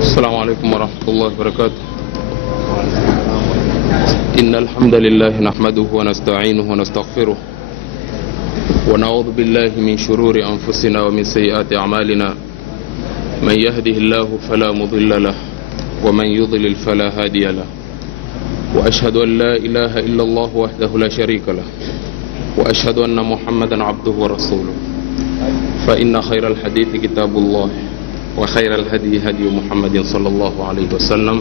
السلام عليكم ورحمة الله وبركاته. إن الحمد لله نحمده ونستعينه ونستغفره ونعوذ بالله من شرور أنفسنا ومن سيئات أعمالنا. من يهده الله فلا مضل له ومن يضلل فلا هادي له. وأشهد أن لا إله إلا الله وحده لا شريك له وأشهد أن محمدا عبده ورسوله. فإن خير الحديث كتاب الله وخير الهدي هدي محمد صلى الله عليه وسلم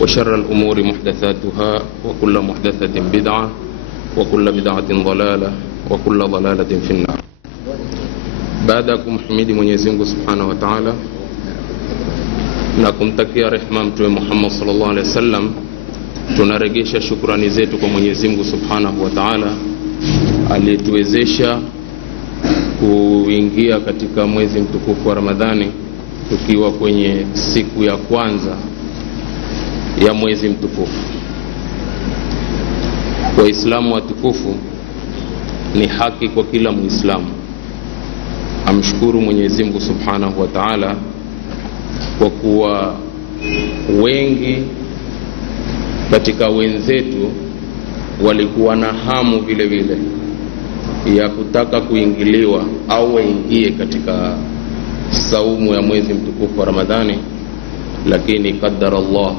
وشر الأمور محدثاتها وكل محدثة بدعة وكل بدعة ضلالة وكل ضلالة في النار. بعدكم حميد Mwenyezi Mungu Subhanahu wa Ta'ala na kumtakia rehema Mtume Muhammad sallallahu alaihi wasallam. Tunarejesha shukrani zetu kwa Mwenyezi Mungu Subhanahu wa Ta'ala aliyetuwezesha kuingia katika mwezi mtukufu wa Ramadhani tukiwa kwenye siku ya kwanza ya mwezi mtukufu. Waislamu watukufu, ni haki kwa kila Muislamu amshukuru Mwenyezi Mungu Subhanahu wa Ta'ala kwa kuwa wengi katika wenzetu walikuwa na hamu vile vile ya kutaka kuingiliwa au waingie katika saumu ya mwezi mtukufu wa Ramadhani, lakini qaddara Allah,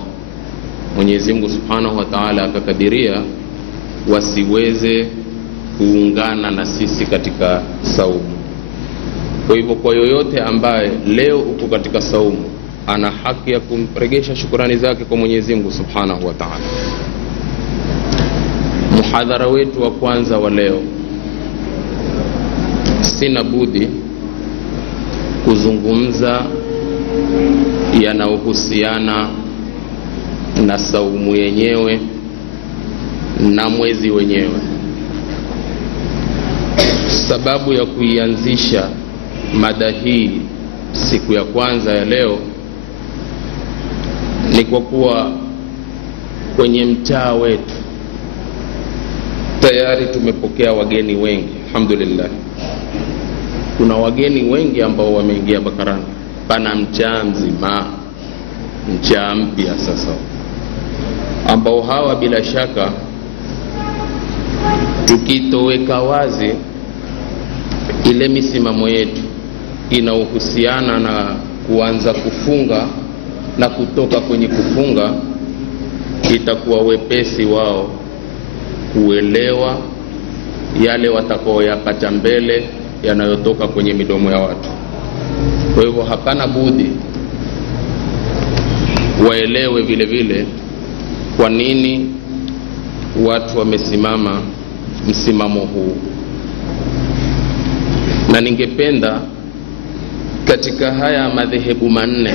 Mwenyezi Mungu Subhanahu wa Ta'ala akakadiria wasiweze kuungana na sisi katika saumu. Kwa hivyo kwa yoyote ambaye leo uko katika saumu, ana haki ya kumrejesha shukrani zake kwa Mwenyezi Mungu Subhanahu wa Ta'ala. Muhadhara wetu wa kwanza wa leo, sina budi kuzungumza yanayohusiana na saumu yenyewe na mwezi wenyewe. Sababu ya kuianzisha mada hii siku ya kwanza ya leo ni kwa kuwa kwenye mtaa wetu tayari tumepokea wageni wengi, alhamdulillah. Kuna wageni wengi ambao wameingia Bakarani. Pana mtaa mzima, mtaa mpya sasa, ambao hawa bila shaka tukitoweka wazi ile misimamo yetu inayohusiana na kuanza kufunga na kutoka kwenye kufunga, itakuwa wepesi wao kuelewa yale watakaoyapata mbele yanayotoka kwenye midomo ya watu. Kwa hivyo hapana budi waelewe vile vile kwa nini watu wamesimama msimamo huu. Na ningependa katika haya madhehebu manne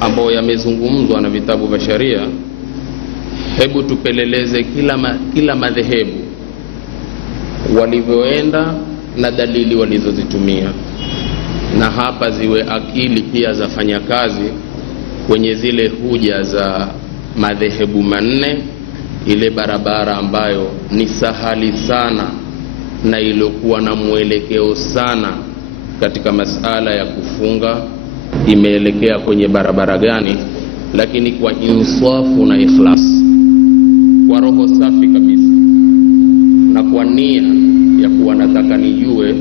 ambayo yamezungumzwa na vitabu vya sharia, hebu tupeleleze kila madhehebu walivyoenda na dalili walizozitumia, na hapa ziwe akili pia zafanya kazi kwenye zile huja za madhehebu manne, ile barabara ambayo ni sahali sana na iliyokuwa na mwelekeo sana katika masala ya kufunga, imeelekea kwenye barabara gani, lakini kwa insafu na ikhlas, kwa roho safi kabisa, na kwa nia ya kuwa nataka nijue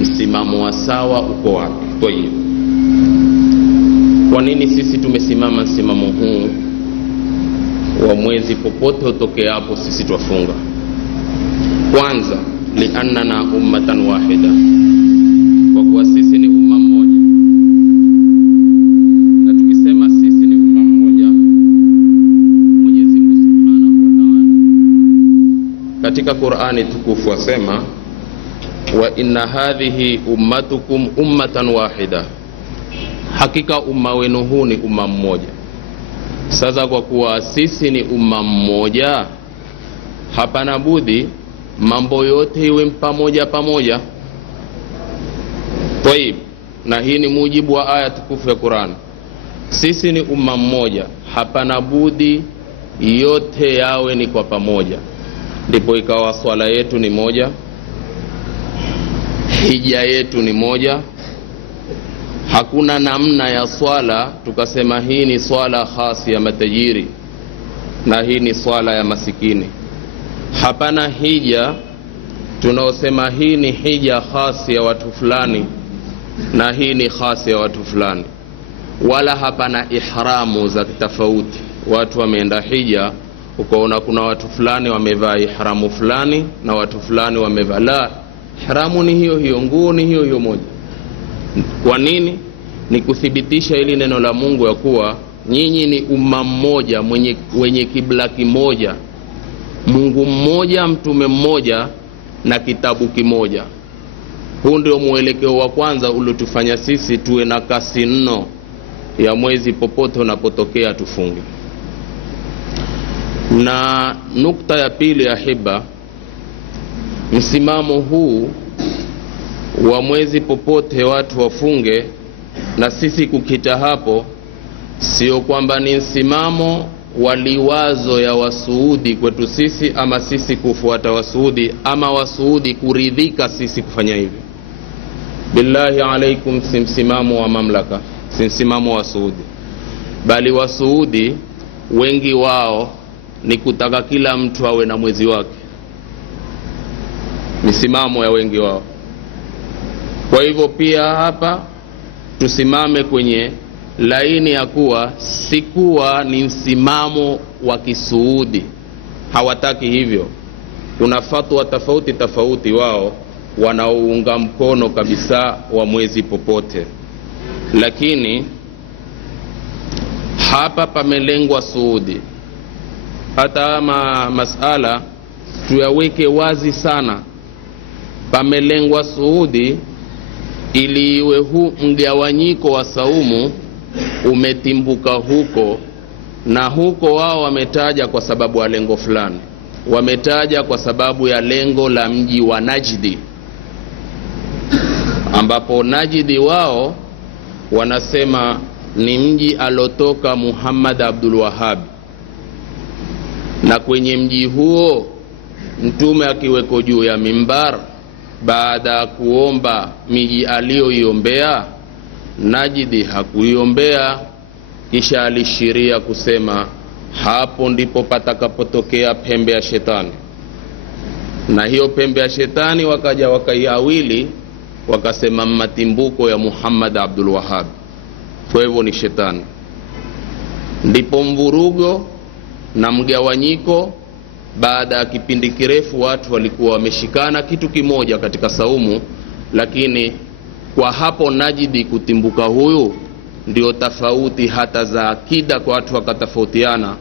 msimamo wa sawa uko wapi. Kwa hiyo kwa nini sisi tumesimama msimamo huu wa mwezi popote utoke hapo sisi twafunga? Kwanza, liannana ummatan wahida, kwa kuwa sisi ni umma mmoja. Na tukisema sisi ni umma mmoja, Mwenyezi Mungu Subhanahu wa Ta'ala katika Qur'ani tukufu asema, wa inna hadhihi ummatukum ummatan wahida, hakika umma wenu huu ni umma mmoja. Sasa kwa kuwa sisi ni umma mmoja, hapana budi mambo yote iwe pamoja. Tayib, na hii ni mujibu wa aya tukufu ya Qur'an. Sisi ni umma mmoja, hapana budi yote yawe ni kwa pamoja. Ndipo ikawa swala yetu ni moja, hija yetu ni moja, Hakuna namna ya swala tukasema hii ni swala khasi ya matajiri na hii ni swala ya masikini. Hapana hija tunaosema hii ni hija khasi ya watu fulani na hii ni khasi ya watu fulani. Wala hapana ihramu za tofauti. Watu wameenda hija ukaona kuna watu fulani wamevaa ihramu fulani na watu fulani wamevaa la. Ihramu ni hiyo hiyo, nguo ni hiyo hiyo moja. Kwa nini? Ni kuthibitisha ili neno la Mungu ya kuwa nyinyi ni umma mmoja wenye kibla kimoja, Mungu mmoja, mtume mmoja na kitabu kimoja. Huu ndio mwelekeo wa kwanza uliotufanya sisi tuwe na kasi nno ya mwezi popote unapotokea tufunge. Na nukta ya pili ya hiba, msimamo huu wa mwezi popote watu wafunge na sisi kukita hapo, sio kwamba ni msimamo waliwazo ya Wasuudi kwetu sisi ama sisi kufuata Wasuudi ama Wasuudi kuridhika sisi kufanya hivi. Billahi alaikum, si msimamo wa mamlaka, si msimamo wa Suudi, bali Wasuudi wengi wao ni kutaka kila mtu awe na mwezi wake, misimamo ya wengi wao. Kwa hivyo pia hapa tusimame kwenye laini ya kuwa sikuwa ni msimamo wa Kisuudi, hawataki hivyo. Kuna fatwa tofauti wao wanaounga mkono kabisa wa mwezi popote, lakini hapa pamelengwa Suudi. Hata masala tuyaweke wazi sana, pamelengwa Suudi ili iwe huu mgawanyiko wa saumu umetimbuka huko, na huko wao wametaja kwa sababu ya lengo fulani, wametaja kwa sababu ya lengo la mji wa Najdi, ambapo Najdi wao wanasema ni mji alotoka Muhammad Abdul Wahhab, na kwenye mji huo mtume akiweko juu ya mimbar baada kuomba miji aliyoiombea, Najdi hakuiombea, kisha alishiria kusema hapo ndipo patakapotokea pembe ya shetani. Na hiyo pembe ya shetani wakaja wakaiawili wakasema matimbuko ya Muhammad Abdul Wahhab, kwa hivyo ni shetani. Ndipo mvurugo na mgawanyiko. Baada ya kipindi kirefu watu walikuwa wameshikana kitu kimoja katika saumu, lakini kwa hapo Najdi kutimbuka huyu ndio tofauti hata za akida, kwa watu wakatofautiana.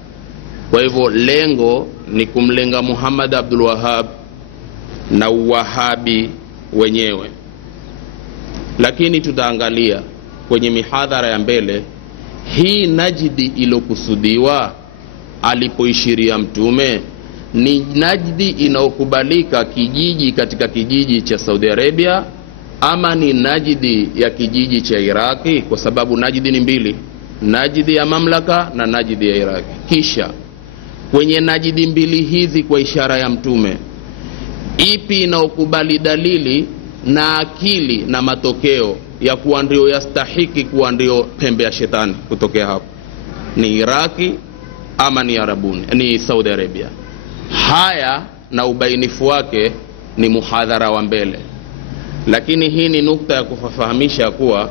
Kwa hivyo lengo ni kumlenga Muhammad Abdul Wahhab na Wahabi wenyewe. Lakini tutaangalia kwenye mihadhara ya mbele, hii Najdi ilokusudiwa alipoishiria mtume ni Najdi inaokubalika kijiji katika kijiji cha Saudi Arabia, ama ni Najdi ya kijiji cha Iraki? Kwa sababu Najdi ni mbili, Najdi ya mamlaka na Najdi ya Iraki. Kisha kwenye Najdi mbili hizi kwa ishara ya mtume, ipi inaokubali dalili na akili na matokeo ya kuwa ndio yastahiki kuwa ndio pembe ya shetani kutokea hapo? Ni Iraki ama ni Arabuni, ni Saudi Arabia? Haya na ubainifu wake ni muhadhara wa mbele, lakini hii ni nukta ya kufahamisha kuwa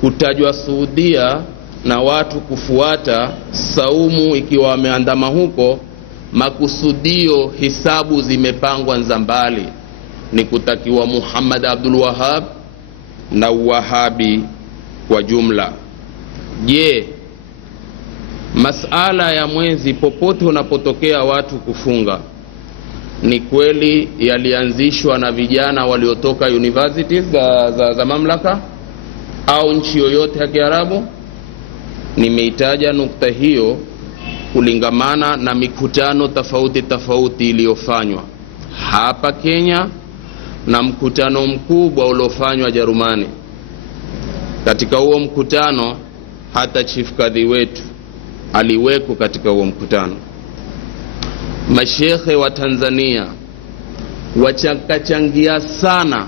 kutajwa Saudia na watu kufuata saumu ikiwa wameandama huko, makusudio hisabu zimepangwa nzambali, ni kutakiwa Muhammad Abdul Wahhab na Wahabi kwa jumla. Je, masala ya mwezi popote unapotokea watu kufunga ni kweli yalianzishwa na vijana waliotoka universities za mamlaka au nchi yoyote ya Kiarabu? Nimeitaja nukta hiyo kulingamana na mikutano tofauti iliyofanywa hapa Kenya na mkutano mkubwa uliofanywa Jerumani. Katika huo mkutano hata chief kadhi wetu aliweko katika huo mkutano. Mashekhe wa Tanzania wachakachangia sana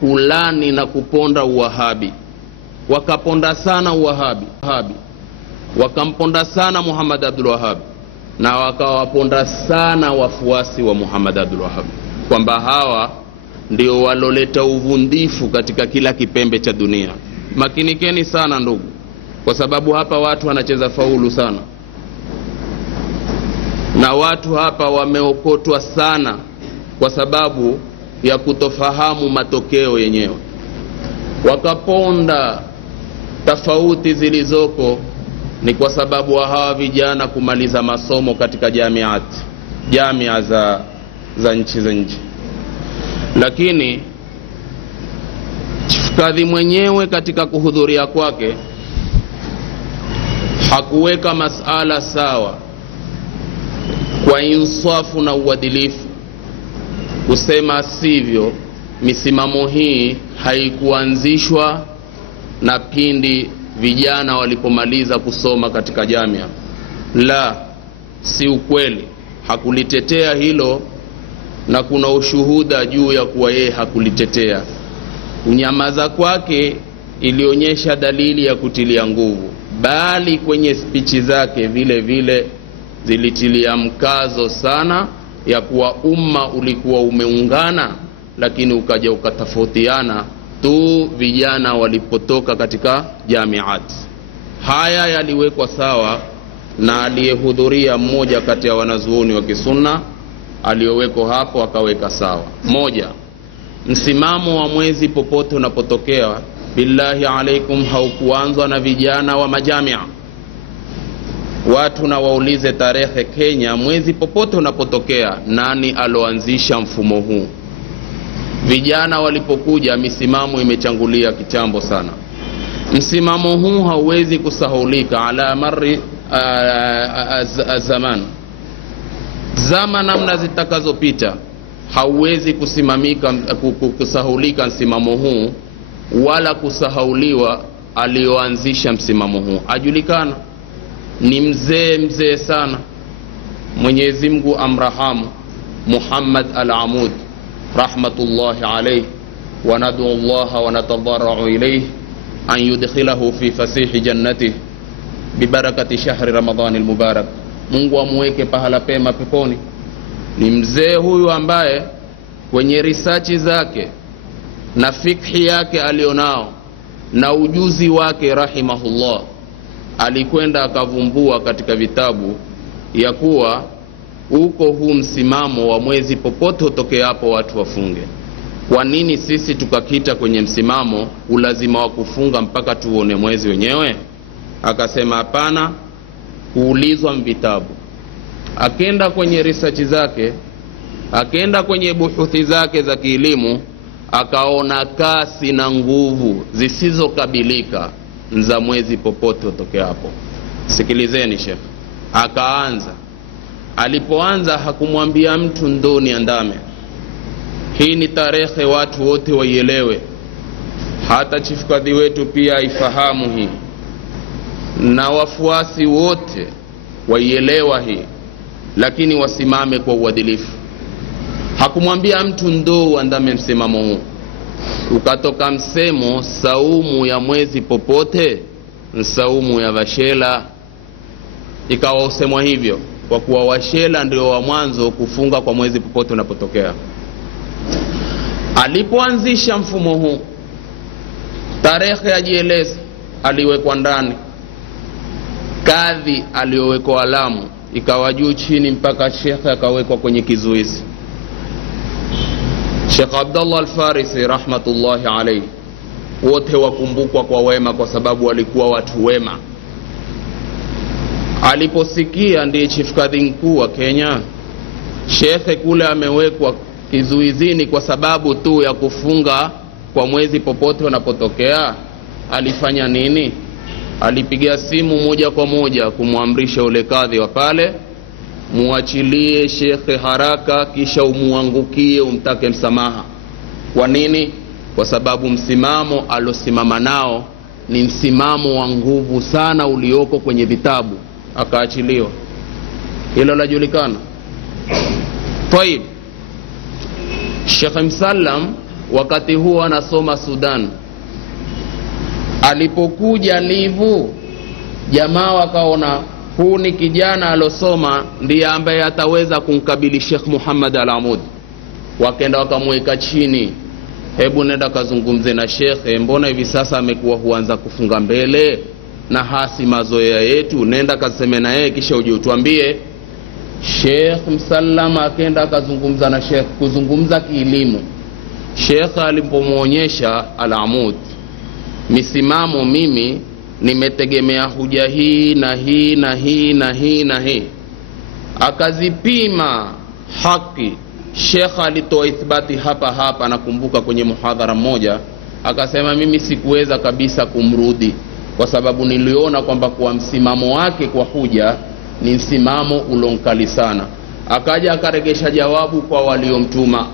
kulani na kuponda Wahabi, wakaponda sana Wahabi, wakamponda sana Muhammad Abdul Wahhab, na wakawaponda sana wafuasi wa Muhammad Abdul Wahhab, kwamba hawa ndio waloleta uvundifu katika kila kipembe cha dunia. Makinikeni sana ndugu, kwa sababu hapa watu wanacheza faulu sana, na watu hapa wameokotwa sana kwa sababu ya kutofahamu matokeo yenyewe. Wakaponda tofauti zilizoko ni kwa sababu wa hawa vijana kumaliza masomo katika jamia za nchi za nje. Lakini kadhi mwenyewe katika kuhudhuria kwake hakuweka masala sawa kwa insafu na uadilifu, kusema sivyo misimamo hii haikuanzishwa na pindi vijana walipomaliza kusoma katika jamia. La, si ukweli. Hakulitetea hilo, na kuna ushuhuda juu ya kuwa yeye hakulitetea. Unyamaza kwake ilionyesha dalili ya kutilia nguvu, bali kwenye spichi zake vile vile zilitilia mkazo sana ya kuwa umma ulikuwa umeungana, lakini ukaja ukatofautiana tu vijana walipotoka katika jamiat. Haya yaliwekwa sawa na aliyehudhuria mmoja kati ya wanazuoni wa kisunna aliyoweko hapo, akaweka sawa. Moja, msimamo wa mwezi popote unapotokea, billahi alaikum, haukuanzwa na vijana wa majamia. Watu na waulize tarehe Kenya, mwezi popote unapotokea, nani aloanzisha mfumo huu? Vijana walipokuja, misimamo imechangulia kitambo sana. Msimamo huu hauwezi kusahulika ala mari zaman. Zama namna zitakazopita, hauwezi kusahulika msimamo huu, wala kusahauliwa alioanzisha msimamo huu. Ajulikana ni mzee sana, Mwenyezi Mungu amrahamu, Muhammad al-Amud rahmatullahi alayhi, wa nad'u Allah wa natadarra'u ilayhi an yudkhilahu fi fasihi jannatihi bibarakati shahri Ramadhan al-mubarak. Mungu amweke pahala pema peponi. Ni mzee huyu ambaye kwenye research zake na fikhi yake alionao na ujuzi wake rahimahullah, alikwenda akavumbua katika vitabu ya kuwa uko huu msimamo wa mwezi popote utoke hapo watu wafunge. Kwa nini sisi tukakita kwenye msimamo ulazima wa kufunga mpaka tuone mwezi wenyewe? Akasema hapana, kuulizwa vitabu. Akenda kwenye research zake, akenda kwenye buhuthi zake za kielimu, akaona kasi na nguvu zisizokabilika za mwezi popote utoke hapo. Sikilizeni Sheikh. Akaanza, alipoanza hakumwambia mtu ndoni andame. Hii ni tarehe watu wote waielewe, hata chief kadhi wetu pia ifahamu hii, na wafuasi wote waielewa hii, lakini wasimame kwa uadilifu. Hakumwambia mtu ndo andame msimamo huu. Ukatoka msemo saumu ya mwezi popote, saumu ya Washela. Ikawa usemwa hivyo kwa kuwa Washela ndio wa mwanzo kufunga kwa mwezi popote unapotokea. Alipoanzisha mfumo huu, tarehe ajieleza aliwekwa ndani, kadhi aliowekwa alamu ikawa juu chini, mpaka shekhe akawekwa kwenye kizuizi. Sheikh Abdullah al-Farisi rahmatullahi alayhi, wote wakumbukwa kwa wema kwa sababu walikuwa watu wema. Aliposikia ndiye chief kadhi mkuu wa Kenya, shekhe kule amewekwa kizuizini kwa sababu tu ya kufunga kwa mwezi popote unapotokea, alifanya nini? Alipigia simu moja kwa moja kumwamrisha ule kadhi wa pale, muachilie shekhe haraka, kisha umuangukie umtake msamaha. Kwa nini? Kwa sababu msimamo alosimama nao ni msimamo wa nguvu sana ulioko kwenye vitabu. Akaachiliwa. Hilo lajulikana. Taib, Sheikh Msallam wakati huo anasoma Sudan, Alipokuja Livu, jamaa wakaona huu ni kijana alosoma ndiye ambaye ataweza kumkabili Sheikh Muhammad Al-Amud. Wakaenda wakamweka chini, hebu nenda kazungumze na Sheikh, mbona hivi sasa amekuwa huanza kufunga mbele na hasi mazoea yetu, nenda kaseme na yeye kisha uje utuambie. Sheikh Msallama akaenda akazungumza na Sheikh, kuzungumza kielimu. Sheikh alipomuonyesha Al-Amud misimamo, mimi nimetegemea huja hii na hii na hii na hii na hii, akazipima haki. Sheikh alitoa ithbati hapa. Nakumbuka kwenye muhadhara mmoja akasema mimi sikuweza kabisa kumrudi kwa sababu niliona kwamba kwa msimamo wake kwa huja ni msimamo ulonkali sana. Akaja akaregesha jawabu kwa waliomtuma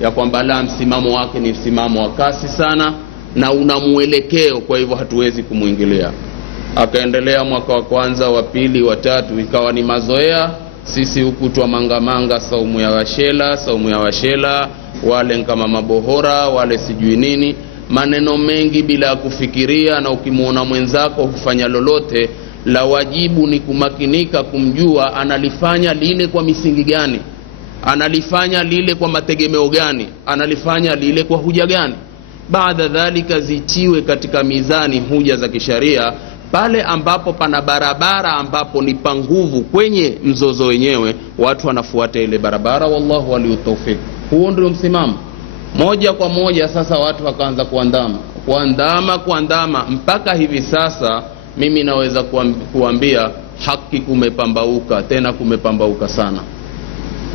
ya kwamba la, msimamo wake ni msimamo wa kasi sana na una muelekeo, kwa hivyo hatuwezi kumuingilia. Akaendelea mwaka wa kwanza, wa pili, wa tatu, ikawa ni mazoea. Sisi huku twa mangamanga, saumu ya washela, wale kama mabohora, wale sijui nini, maneno mengi bila kufikiria. Na ukimuona mwenzako hufanya lolote, la wajibu ni kumakinika kumjua analifanya lile kwa misingi gani, analifanya lile kwa mategemeo gani, analifanya lile kwa huja gani. Baada dhalika zitiwe katika mizani huja za kisharia. Pale ambapo pana barabara ambapo ni panguvu kwenye mzozo wenyewe, watu wanafuata ile barabara. Wallahu waliutawfik. Huo ndio msimamo moja kwa moja. Sasa watu wakaanza kuandama mpaka hivi sasa mimi naweza kuambia haki kumepambauka, tena kumepambauka sana.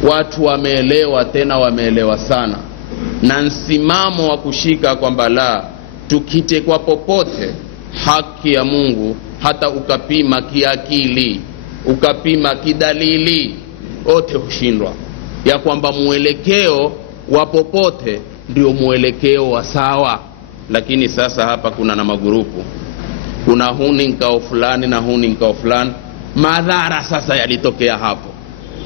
Watu wameelewa, tena wameelewa sana, na msimamo wa kushika kwamba la, tukite kwa popote haki ya Mungu, hata ukapima kiakili, ukapima kidalili, wote hushindwa, ya kwamba muelekeo wa popote ndio muelekeo wa sawa. Lakini sasa hapa kuna na magurupu, kuna huni nkao fulani na huni nkao fulani. Madhara sasa yalitokea hapo,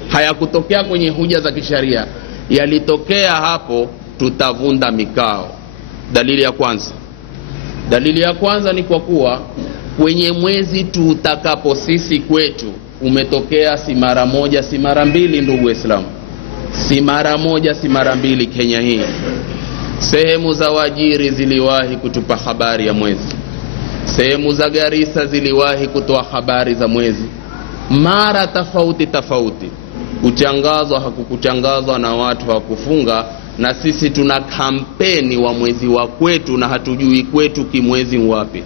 hayakutokea kwenye huja za kisharia, yalitokea hapo. Tutavunda mikao. Dalili ya kwanza ni kwa kuwa kwenye mwezi tutakapo sisi kwetu umetokea si mara moja si mara mbili, ndugu Waislamu, si mara moja si mara mbili. Kenya hii sehemu za Wajiri ziliwahi kutupa habari ya mwezi, sehemu za Garissa ziliwahi kutoa habari za mwezi, mara tofauti. Kuchangazwa hakukuchangazwa na watu hawakufunga, na sisi tuna kampeni wa mwezi wa kwetu na hatujui kwetu kimwezi wapi.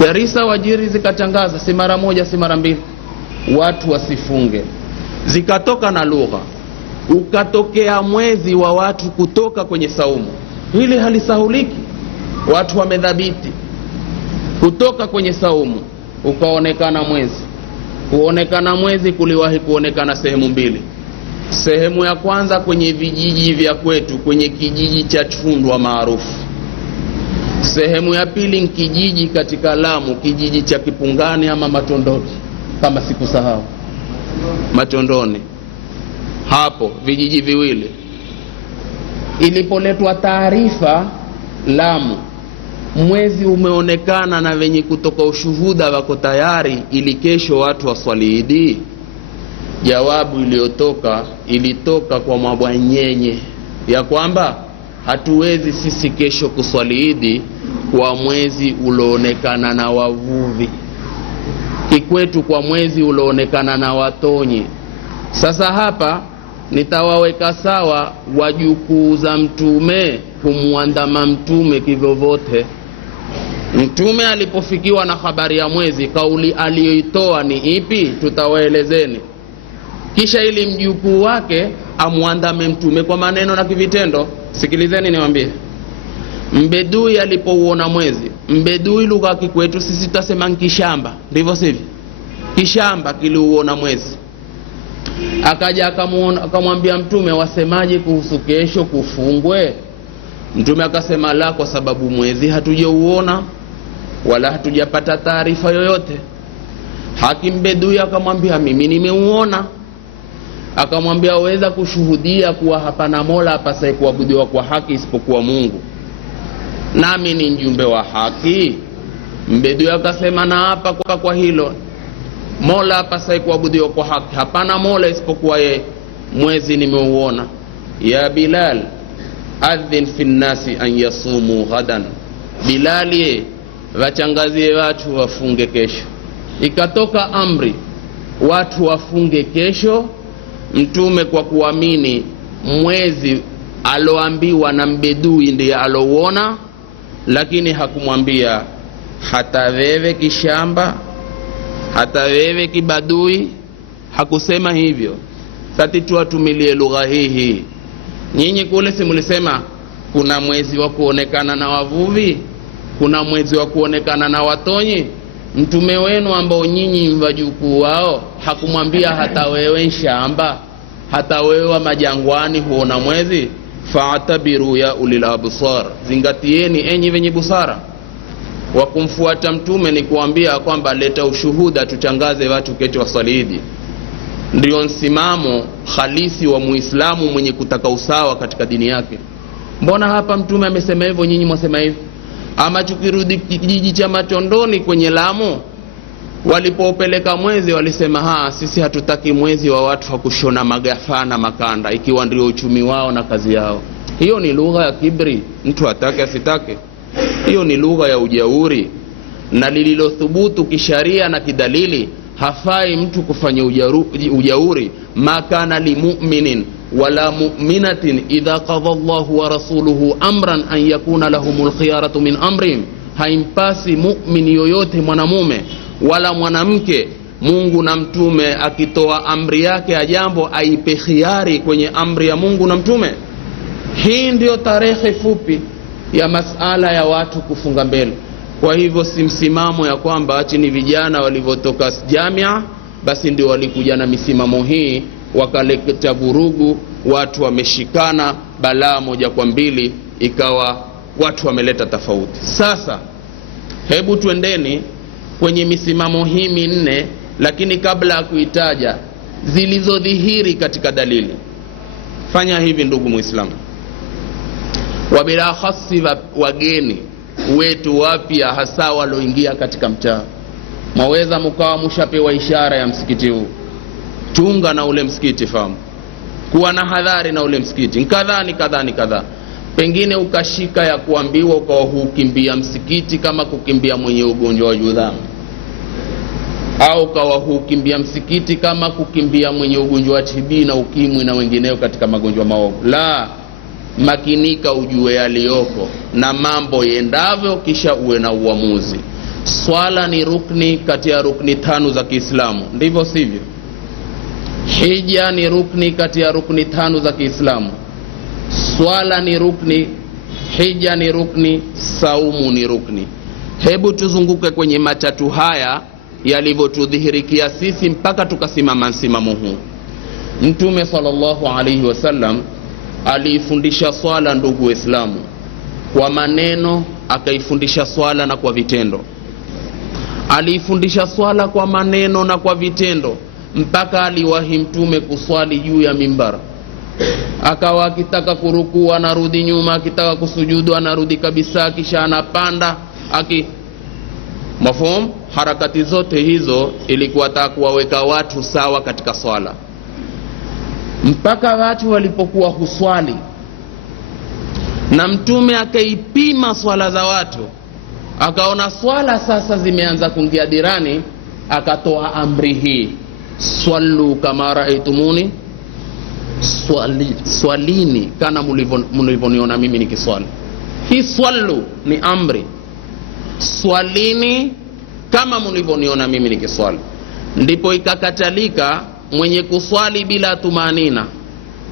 Garissa Wajiri zikatangaza si mara moja si mara mbili watu wasifunge, zikatoka na lugha, ukatokea mwezi wa watu kutoka kwenye saumu. Hili halisahuliki, watu wamedhabiti kutoka kwenye saumu, ukaonekana mwezi. Kuonekana mwezi kuliwahi kuonekana sehemu mbili. Sehemu ya kwanza kwenye vijiji vya kwetu, kwenye kijiji cha Chundwa maarufu. Sehemu ya pili ni kijiji katika Lamu, kijiji cha Kipungani ama Matondoni kama sikusahau, Matondoni. Hapo vijiji viwili. Ilipoletwa taarifa Lamu mwezi umeonekana na wenye kutoka ushuhuda wako tayari ili kesho watu waswali Idi, jawabu ilitoka kwa mabwanyenye ya kwamba hatuwezi sisi kesho kuswali Idi kwa mwezi ulioonekana na wavuvi, kikwetu kwa mwezi ulioonekana na watonyi. Sasa hapa nitawaweka sawa wajukuu za Mtume kumuandama Mtume kivyovote. Mtume alipofikiwa na habari ya mwezi, kauli aliyoitoa ni ipi? Tutawaelezeni. Kisha ili mjukuu wake amuandame Mtume kwa maneno na kivitendo. Sikilizeni niwaambie. Mbedui alipouona mwezi, mbedui lugha kikwetu sisi tutasema nkishamba, ndivyo sivyo? Kishamba kiliuona mwezi. Akaja akamwambia Mtume, wasemaje kuhusu kesho kufungwe? Mtume akasema la, kwa sababu mwezi hatujauona wala hatujapata taarifa yoyote. Hakim Bedui akamwambia mimi nimeuona. Akamwambia waweza kushuhudia kuwa hapana mola apasaye kuabudiwa kwa haki isipokuwa Mungu, nami ni mjumbe wa haki. Mbedui akasema na hapa kwa hilo, Mola hapasai kuabudiwa kwa haki, hapana Mola isipokuwa yeye, mwezi nimeuona. Ya Bilal adhin fi nnasi an yasumu ghadan, Bilali wachangazie watu wafunge kesho. Ikatoka amri watu wafunge kesho. Mtume kwa kuamini mwezi aloambiwa na mbedui ndiye alouona, lakini hakumwambia hata wewe kishamba, hata wewe kibadui, hakusema hivyo. Sati tuatumilie lugha hii. Nyinyi kule simulisema kuna mwezi wa kuonekana na wavuvi, kuna mwezi wa kuonekana na watonyi. Mtume wenu ambao nyinyi mvajukuu wao hakumwambia hata wewe shamba, hata wewe wa majangwani huona mwezi. Fa'tabiru ya ulil absar, zingatieni enyi wenye busara. Wa kumfuata mtume ni kuambia kwamba leta ushuhuda tuchangaze watu kesho wasalidi. Ndio msimamo halisi wa Muislamu mwenye kutaka usawa katika dini yake. Mbona hapa mtume amesema hivyo, nyinyi mwasema hivyo? Ama tukirudi kijiji cha Matondoni kwenye Lamu, walipopeleka mwezi walisema sisi hatutaki mwezi wa watu wa kushona magafana makanda, ikiwa ndio uchumi wao na kazi yao. Hiyo ni lugha ya kibri, mtu atake asitake. Hiyo ni lugha ya ujauri, na lililothubutu kisharia na kidalili, hafai mtu kufanya ujauri. Makana li mu'minin wala mu'minatin idha qadha Allahu wa rasuluhu amran an yakuna lahumul khiyaratu min amrihim. Haimpasi mu'min yoyote mwanamume wala mwanamke, Mungu na mtume akitoa amri yake ya jambo aipe khiari kwenye amri ya Mungu na mtume. Hii ndio tarehe fupi ya masala ya watu kufunga mbele. Kwa hivyo si msimamo ya kwamba chini vijana walivyotoka jamia basi ndio walikuja na misimamo hii wakaleta vurugu, watu wameshikana balaa moja kwa mbili, ikawa watu wameleta tofauti. Sasa hebu tuendeni kwenye misimamo hii minne, lakini kabla ya kuitaja zilizodhihiri katika dalili. Fanya hivi ndugu Muislamu, wabila khasi wageni wetu wapya hasa waloingia katika mtaa, maweza mkawa mshapewa ishara ya msikiti huu. Chunga na ule msikiti, fahamu, kuwa na hadhari na ule msikiti, kadhaa. Pengine ukashika ya kuambiwa ukawa hukimbia msikiti kama kukimbia mwenye ugonjwa wa judhamu, au ukawa hukimbia msikiti kama kukimbia mwenye ugonjwa wa TB na ukimwi na wengineo katika magonjwa maovu. La, makinika ujue yaliyoko na mambo yendavyo, kisha uwe na uamuzi. Swala ni rukni kati ya rukni 5 za Kiislamu, ndivyo sivyo? Hija ni rukni kati ya rukni 5 za Kiislamu. Swala ni rukni, hija ni rukni, saumu ni rukni. Hebu tuzunguke kwenye matatu haya yalivyotudhihirikia sisi mpaka tukasimama msimamo huu. Mtume sallallahu alaihi wasallam aliifundisha swala, ndugu Waislamu, kwa maneno, akaifundisha swala na kwa vitendo. Aliifundisha swala kwa maneno na kwa vitendo mpaka aliwahi mtume kuswali juu ya mimbar. Akawa akitaka kurukuu anarudi nyuma, akitaka kusujudu anarudi kabisa, kisha anapanda mafhum. Harakati zote hizo ilikuwa taka kuwaweka watu sawa katika swala. Mpaka watu walipokuwa huswali na mtume akaipima swala za watu, akaona swala sasa zimeanza kuingia dirani, akatoa amri hii: swallu kama raaitumuni, swalini kana mlivyoniona mimi nikiswali. Hii swallu ni amri, swalini kama mlivyoniona mimi nikiswali. Ndipo ikakatalika mwenye kuswali bila tumanina,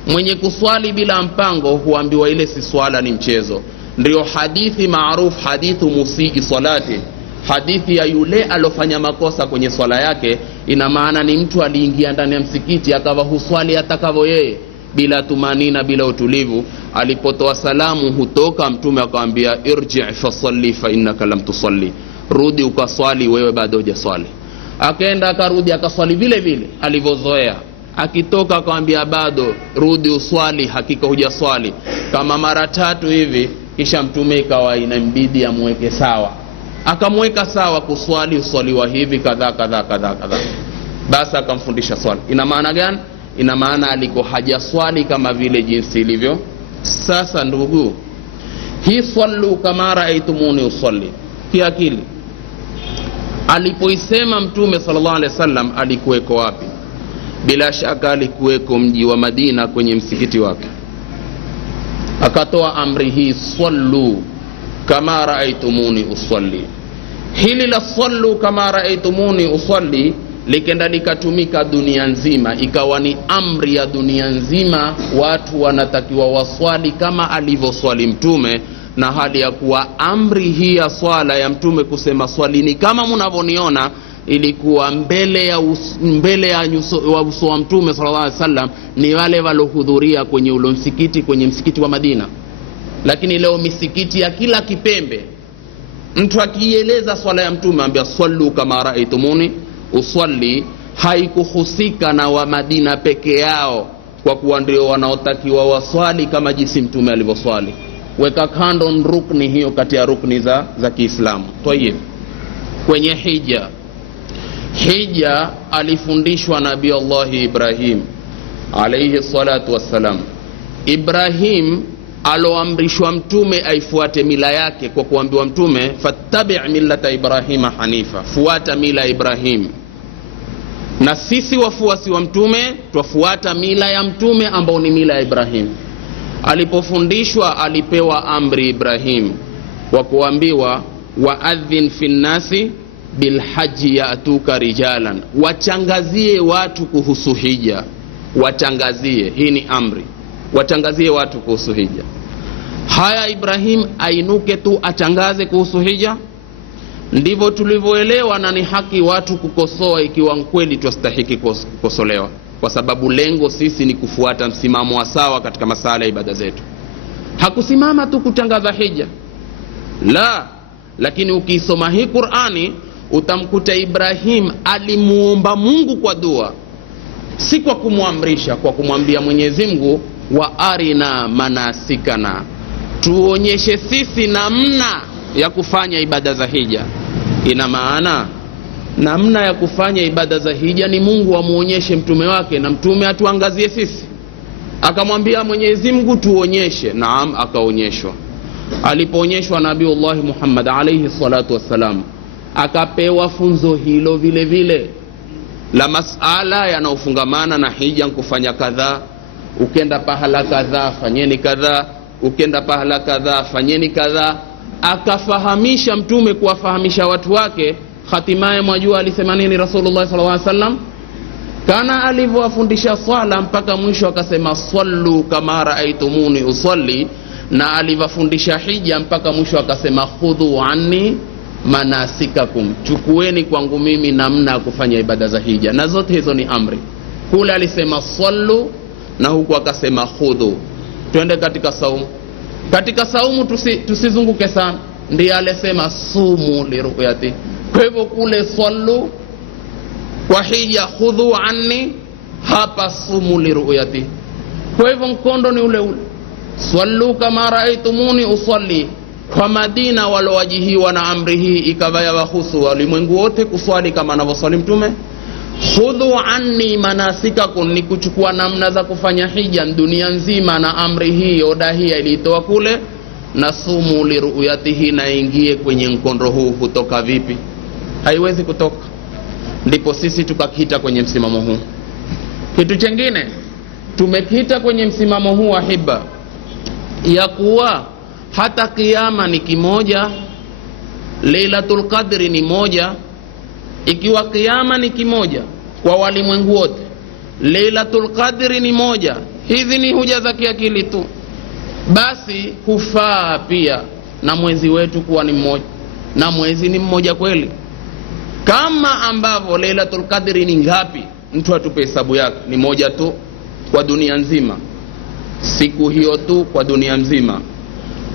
mwenye kuswali bila mpango, huambiwa ile si swala, ni mchezo. Ndio hadithi maarufu, hadithu musii salati, hadithi ya yule alofanya makosa kwenye swala yake. Ina maana ni mtu aliingia ndani ya msikiti akawa huswali atakavyo yeye, bila tumanina, bila utulivu. Alipotoa salamu hutoka, mtume akamwambia irji' fa salli fa innaka lam tusalli, rudi ukaswali, wewe bado hujaswali. Akaenda akarudi akaswali vile vile alivyozoea. Akitoka akamwambia bado rudi uswali, hakika hujaswali. Kama mara 3 hivi kisha mtume ikawa inambidi amweke sawa, akamweka sawa kuswali, uswaliwa hivi kadha kadha kadha kadha, basi akamfundisha swala. Ina maana gani? Ina maana aliko hajaswali kama vile jinsi ilivyo. Sasa ndugu, hii swallu kama raaitumuni usalli, kiakili alipoisema mtume sallallahu alaihi wasallam alikuweko wapi? Bila shaka alikuweko mji wa Madina kwenye msikiti wake, akatoa amri hii, sallu kama raaitumuni usalli. Hili la sallu kama raaitumuni usalli likenda likatumika dunia nzima, ikawa ni amri ya dunia nzima, watu wanatakiwa waswali kama alivyoswali mtume, na hali ya kuwa amri hii ya swala ya mtume kusema swali ni kama mnavyoniona ilikuwa mbele ya uso wa mtume sallallahu alaihi wasallam ni wale walohudhuria kwenye ule msikiti, kwenye msikiti wa Madina. Lakini leo misikiti ya kila kipembe, mtu akieleza swala ya mtume anambia sallu kama raaitumuni usalli, haikuhusika na wa Madina peke yao, kwa kuwa ndio wanaotakiwa waswali kama jinsi mtume alivyoswali. Weka kando rukni hiyo kati ya rukni za Kiislamu. Tayeb, kwenye hija alifundishwa Nabii Allah Ibrahim alayhi salatu wassalam. Ibrahim aloamrishwa mtume aifuate mila yake kwa kuambiwa mtume fattabi' millata Ibrahima hanifa, fuata mila ya Ibrahim. Na sisi wafuasi wa mtume twafuata mila ya mtume ambao ni mila ya Ibrahim. Alipofundishwa alipewa amri Ibrahim kwa kuambiwa waadhin fi nnasi bilhaji yatuka rijalan, wachangazie watu kuhusu hija. Wachangazie, hii ni amri, wachangazie watu kuhusu hija. Haya, Ibrahim ainuke tu achangaze kuhusu hija? Ndivyo tulivyoelewa, na ni haki watu kukosoa ikiwa kweli twastahiki kukosolewa, kwa sababu lengo sisi ni kufuata msimamo wa sawa katika masala ya ibada zetu. Hakusimama tu kutangaza hija, la, lakini ukisoma hii Qur'ani utamkuta Ibrahim alimuomba Mungu kwa dua, si kwa kumuamrisha, kwa kumwambia Mwenyezi Mungu wa arina manasikana, tuonyeshe sisi namna ya kufanya ibada za hija. Ina maana namna ya kufanya ibada za hija ni Mungu amuonyeshe mtume wake, na mtume atuangazie sisi. Akamwambia Mwenyezi Mungu tuonyeshe, naam, akaonyeshwa. Alipoonyeshwa Nabiiullah Muhammad alayhi salatu wassalam, akapewa funzo hilo vile vile la masala yanayofungamana na hija, kufanya kadhaa, ukenda pahala kadhaa fanyeni kadhaa, ukenda pahala kadhaa fanyeni kadhaa. Akafahamisha mtume kuwafahamisha watu wake. Hatimaye mwajua alisema nini Rasulullah sallallahu alaihi wasallam? Kana alivyowafundisha swala mpaka mwisho akasema sallu kama raaitumuni usalli, na alivyofundisha hija mpaka mwisho akasema khudhu anni manasikakum, chukueni kwangu mimi namna ya kufanya ibada za hija. Na zote hizo ni amri. Kule alisema sallu na huku akasema khudhu. Twende katika saumu. Katika saumu tusizunguke sana, ndiye alisema sumu liruyati. Kwa hivyo kule sallu, kwa hija khudhu anni, hapa sumu liruyati. Kwa hivyo mkondo ni ule ule, sallu kama raaitumuni usalli. Kwa Madina walowajihiwa na amri hii ikawa yawahusu walimwengu wote kuswali kama anavyoswali mtume. Khudhu anni manasikakum, ni kuchukua namna za kufanya hija dunia nzima, na amri hii oda hii ilitoa kule. Na sumu liruyatihi, na ingie kwenye mkondo huu. Kutoka vipi? Haiwezi kutoka. Ndipo sisi tukakita kwenye msimamo huu. Kitu chengine tumekita kwenye msimamo huu ahiba, ya kuwa hata kiyama ni kimoja, Lailatul Qadri ni moja. Ikiwa kiyama ni kimoja kwa walimwengu wote, Lailatul Qadri ni moja, hizi ni hoja za kiakili tu, basi hufaa pia na mwezi wetu kuwa ni mmoja, na mwezi ni mmoja kweli. Kama ambavyo Lailatul Qadri ni ngapi, mtu atupe hesabu yake, ni moja tu kwa dunia nzima, siku hiyo tu kwa dunia nzima,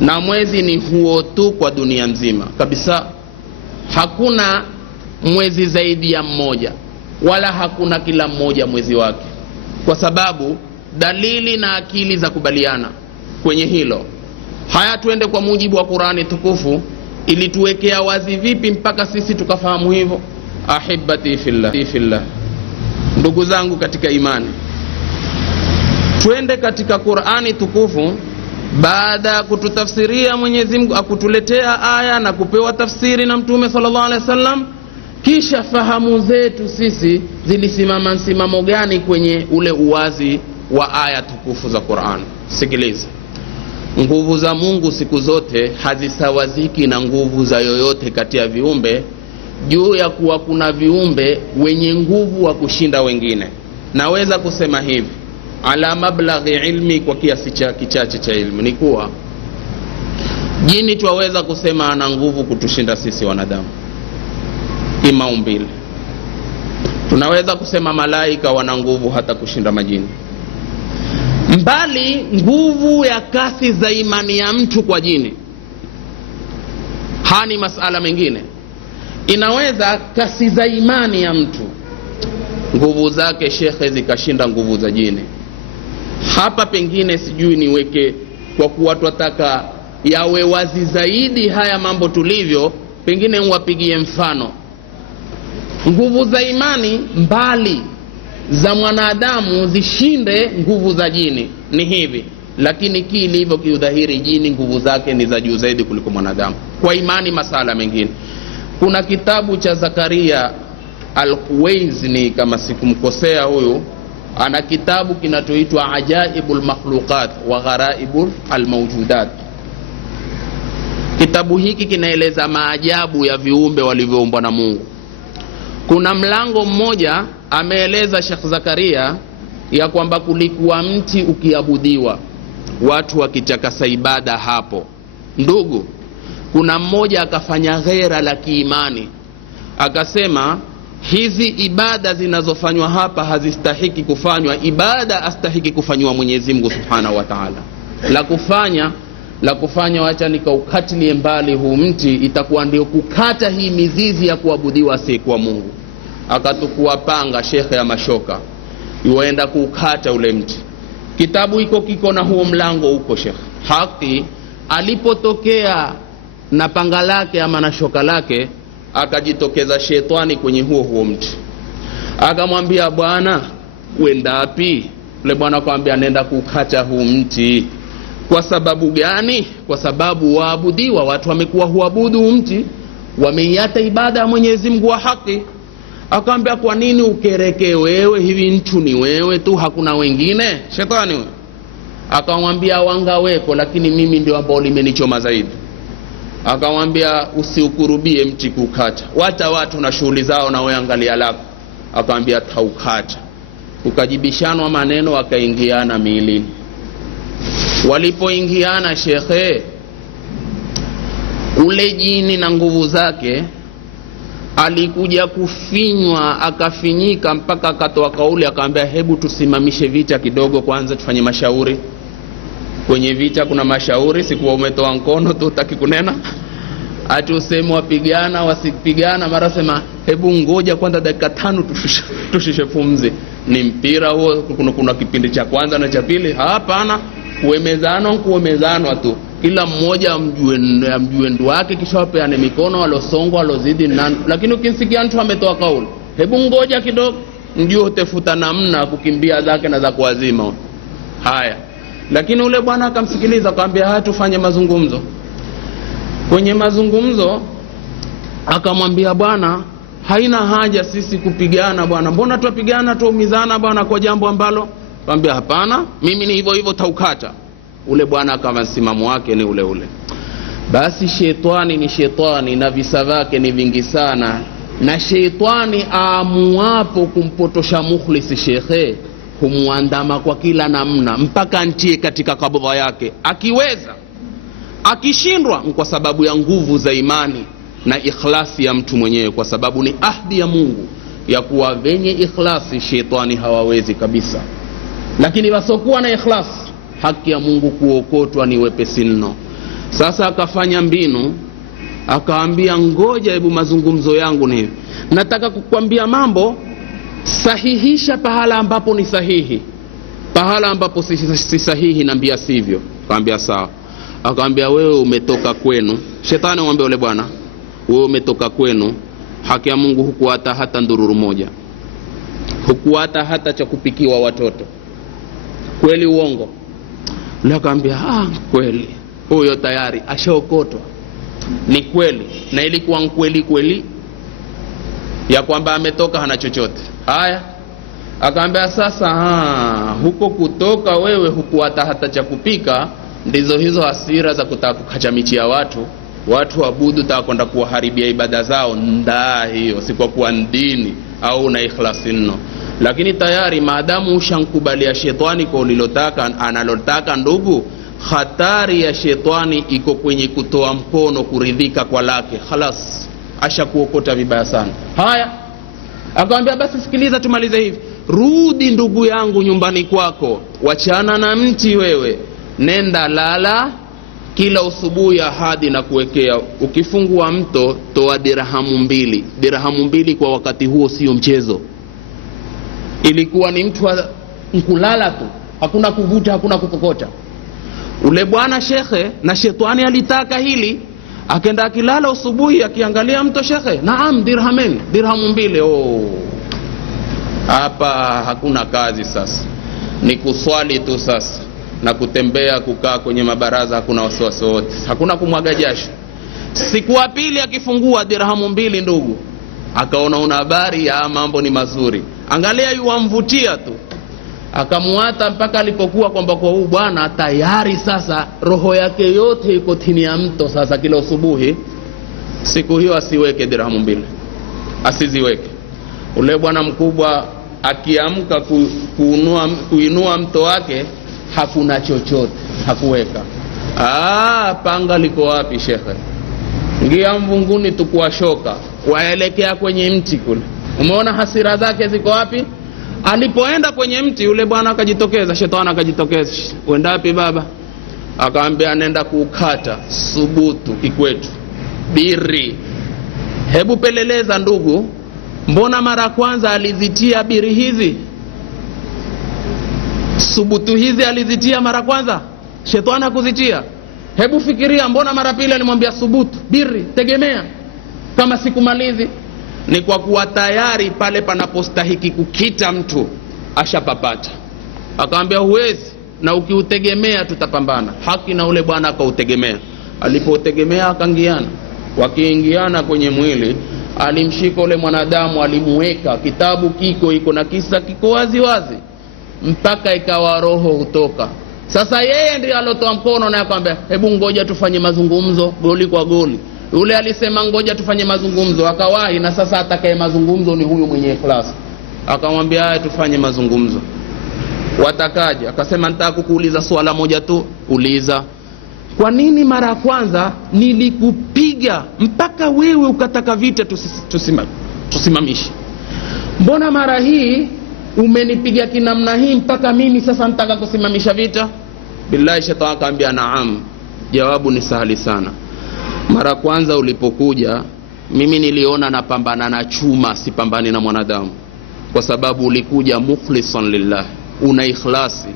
na mwezi ni huo tu kwa dunia nzima kabisa. Hakuna mwezi zaidi ya mmoja, wala hakuna kila mmoja mwezi wake, kwa sababu dalili na akili za kubaliana kwenye hilo. Haya, tuende kwa mujibu wa Qur'ani tukufu, ili tuwekea wazi vipi mpaka sisi tukafahamu hivyo. Ahibati fillah, ndugu zangu katika imani, twende katika Qur'ani tukufu. Baada ya kututafsiria Mwenyezi Mungu, akutuletea aya na kupewa tafsiri na Mtume sallallahu alaihi wasallam, kisha fahamu zetu sisi zilisimama msimamo gani kwenye ule uwazi wa aya tukufu za Qur'an. Sikiliza, nguvu za Mungu siku zote hazisawaziki na nguvu za yoyote kati ya viumbe, juu ya kuwa kuna viumbe wenye nguvu wa kushinda wengine. Naweza kusema hivi ala mablaghi ilmi, kwa kiasi kichache cha ilmu, ni kuwa jini twaweza kusema ana nguvu kutushinda sisi wanadamu kimaumbile. Tunaweza kusema malaika wana nguvu hata kushinda majini. Mbali nguvu ya kasi za imani ya mtu kwa jini, hani masala mengine. Inaweza kasi za imani ya mtu, nguvu zake shekhe zikashinda nguvu za jini. Hapa pengine sijui niweke, kwa kuwa tunataka yawe wazi zaidi haya mambo tulivyo, pengine uwapigie mfano. Nguvu za imani mbali za mwanadamu zishinde nguvu za jini ni hivi, lakini kilivyo kiudhahiri jini nguvu zake ni za juu zaidi kuliko mwanadamu kwa imani. Masala mengine, kuna kitabu cha Zakaria Al-Khuwaizmi, kama sikumkosea huyu, ana kitabu kinatoitwa Ajaibul Makhluqat wa Gharaibul Al-Mawjudat. Kitabu hiki kinaeleza maajabu ya viumbe walivyoumbwa na Mungu. Kuna mlango mmoja ameeleza Sheikh Zakaria ya kwamba kulikuwa mti ukiabudiwa, watu wakitakasa ibada hapo. Ndugu, kuna mmoja akafanya ghera la kiimani, akasema hizi ibada zinazofanywa hapa hazistahiki kufanywa, ibada astahiki kufanywa Mwenyezi Mungu Subhanahu wa Ta'ala. La kufanya wacha nikaukatilie mbali huu mti, itakuwa ndio kukata hii mizizi ya kuabudiwa asiyekuwa Mungu. Akatukua panga shekhe ya mashoka, yuenda kukata ule mti. Kitabu kiko na huo mlango huko shekhe. Haki alipotokea na panga lake ama na shoka lake, akajitokeza shetani kwenye huo mti. Akamwambia, bwana uenda wapi? Yule bwana akamwambia, nenda kukata huu mti. Kwa sababu gani? Kwa sababu waabudiwa, watu wamekuwa huabudu mti, wameiata ibada ya Mwenyezi Mungu wa haki. Akamwambia, kwa nini ukereke wewe? Hivi mtu ni wewe tu, hakuna wengine? Shetani wewe. Akamwambia, wanga weko, lakini mimi ndio ambao limenichoma zaidi. Akamwambia, usiukurubie mti kukata, wacha watu na shughuli zao na wewe angalia lako. Akamwambia, taukata. Ukajibishanwa maneno, wakaingiana miilini. Walipoingiana shekhe, ule jini na nguvu zake alikuja kufinywa, akafinyika mpaka akatoa kauli, akamwambia, hebu tusimamishe vita kidogo kwanza, tufanye mashauri. Kwenye vita kuna mashauri, sikuwa umetoa mkono tu utaki kunena. Ati useme wapigana wasipigana, mara sema hebu ngoja kwanza dakika 5 tushushe pumzi. Ni mpira huo, kuna kipindi cha kwanza na cha pili. Hapana, kuemezano tu, kila mmoja amjue ndu wake, kisha wapeane mikono, walosongwa walozidi nani. Lakini ukinsikia mtu ametoa kauli, hebu ngoja kidogo, ndio utafuta namna kukimbia zake na za kuazima. Haya, lakini ule bwana akamsikiliza, akamwambia, haya tufanye mazungumzo. Kwenye mazungumzo akamwambia, bwana haina haja sisi kupigana bwana, mbona tupigana tuumizana bwana kwa jambo ambalo. Akamwambia, hapana, mimi ni hivyo taukata. Ule bwana kama msimamo wake ni ule. Basi shetani ni shetani na visa vyake ni vingi sana, na shetani aamuapo kumpotosha mukhlisi shekhe, humuandama kwa kila namna mpaka ntie katika kabudha yake. Akiweza, akishindwa kwa sababu ya nguvu za imani na ikhlasi ya mtu mwenyewe, kwa sababu ni ahdi ya Mungu ya kuwa venye ikhlasi shetani hawawezi kabisa. Lakini wasokuwa na ikhlasi, haki ya Mungu kuokotwa ni wepesi mno. Sasa akafanya mbinu, akaambia, ngoja hebu mazungumzo yangu ni hivi, nataka kukwambia mambo, sahihisha pahala ambapo ni sahihi, pahala ambapo si sahihi naambia sivyo. Akamwambia sawa. Akamwambia wewe umetoka kwenu. Shetani amwambia yule bwana, wewe umetoka kwenu, haki ya Mungu hukuata hata ndururu moja, hukuata hata cha kupikiwa watoto. Kweli uongo? Yule akamwambia kweli. Huyo tayari ashaokotwa. Ni kweli, na ilikuwa kweli kweli ya kwamba ametoka hana chochote. Haya, akamwambia sasa huko kutoka wewe hukuata hata cha kupika, ndizo hizo hasira za kutaka kukachamichia watu waabudu, takwenda kuharibia ibada zao. Ndaa hiyo si kwa kuwa dini au na ikhlasi nno. Lakini tayari maadamu ushankubalia shetani kwa ulilotaka analotaka, ndugu, hatari ya shetani iko kwenye kutoa mkono kuridhika kwa lake. Khalas, ashakuokota vibaya sana. Haya, akamwambia basi sikiliza tumalize hivi. Rudi ndugu yangu nyumbani kwako, wachana na mti wewe, nenda lala, kila usubuhi ahadi na kuwekea, ukifungua mto toa dirhamu 2. Dirhamu 2 kwa wakati huo sio mchezo. Ilikuwa ni mtu wa kulala tu, hakuna kuvuta, hakuna kukokota. Ule bwana shekhe na shetani alitaka hili, akaenda akilala usubuhi akiangalia mto, shekhe naam dirhamu 2. Hapa hakuna kazi sasa, ni kuswali tu sasa na kutembea, kukaa kwenye mabaraza, hakuna wasiwasi wote, hakuna kumwaga jasho. Siku ya pili akifungua dirhamu 2, ndugu, akaona una habari ya mambo ni mazuri. Angalia yuamvutia tu, akamuata mpaka alipokuwa kwamba kwa huyu bwana tayari sasa roho yake yote iko chini ya mto. Sasa kila usubuhi, siku hiyo asiweke dirhamu 2, asiziweke. Ule bwana mkubwa akiamka kuinua mto wake, hakuna chochote, hakuweka. Panga liko wapi shekhe? Ngia mvunguni tukua shoka, waelekea kwenye mti kule. Umeona hasira zake ziko wapi? Alipoenda kwenye mti, yule bwana akajitokeza, shetani akajitokeza. Uenda wapi baba? Akaambia nenda kukata subutu Kikwetu biri. Hebu peleleza ndugu, mbona mara kwanza alizitia biri hizi, subutu hizi alizitia mara kwanza, shetani hakuzitia? Hebu fikiria, mbona mara pili alimwambia subutu biri, tegemea kama sikumalizi? Ni kwa kuwa tayari pale panapostahiki kukita mtu ashapapata. Akamwambia huwezi, na ukiutegemea tutapambana. Haki na ule bwana akautegemea. Alipotegemea akangiana, wakiingiana kwenye mwili, alimshika ule mwanadamu, alimweka, kitabu iko na kisa kiko wazi wazi, mpaka ikawa roho hutoka. Sasa yeye ndiye alotoa mkono na akamwambia hebu ngoja tufanye mazungumzo, goli kwa goli. Yule alisema ngoja tufanye mazungumzo, akawahi, na sasa atakaye mazungumzo ni huyu mwenye ikhlas. Akamwambia haya tufanye mazungumzo. Watakaje? Akasema nataka kukuuliza swala moja tu. Uliza. Kwa nini mara kwanza nilikupiga mpaka wewe ukataka vita tusimamishe? Mbona mara hii umenipiga kinamna hii mpaka mimi sasa nataka kusimamisha vita? Billahi shetani akamwambia naam. Jawabu ni sahali sana. Mara kwanza ulipokuja, mimi niliona napambana na chuma, sipambani na mwanadamu. Kwa sababu ulikuja mukhlisan lillah, una ikhlasi,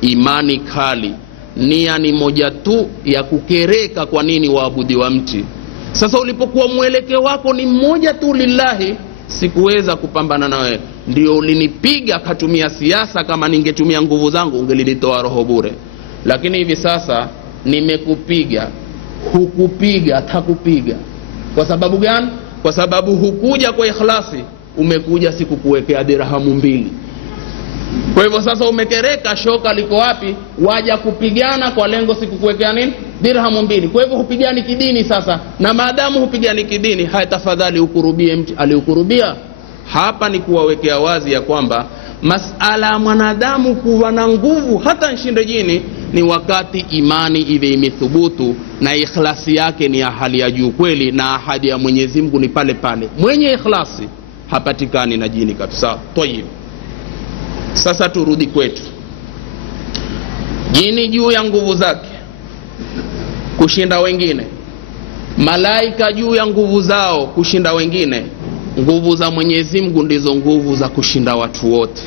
imani kali, nia ni moja tu ya kukereka kwa nini waabudi wa mti. Sasa ulipokuwa mwelekeo wako ni mmoja tu lillahi, sikuweza kupambana na wewe. Ndio ulinipiga, katumia siasa. Kama ningetumia nguvu zangu ungelinitoa roho bure. Lakini hivi sasa nimekupiga, hukupiga, takupiga. Kwa sababu gani? Kwa sababu hukuja kwa ikhlasi, umekuja sikukuwekea dirhamu 2. Kwa hivyo sasa umekereka, shoka liko wapi? Waja kupigana kwa lengo sikukuwekea nini? Dirhamu 2. Kwa hivyo hupigani kidini sasa. Na maadamu hupigani kidini, haya tafadhali ukurubie mti aliukurubia. Hapa ni kuwawekea wazi ya kwamba masala ya mwanadamu kuwa na nguvu hata nshinde jini ni wakati imani iwe imethubutu na ikhlasi yake ni ya hali ya juu kweli, na ahadi ya Mwenyezi Mungu ni pale pale. Mwenye ikhlasi hapatikani na jini kabisa. Tayeb, sasa turudi kwetu. Jini juu ya nguvu zake kushinda wengine, malaika juu ya nguvu zao kushinda wengine. Nguvu za Mwenyezi Mungu ndizo nguvu za kushinda watu wote,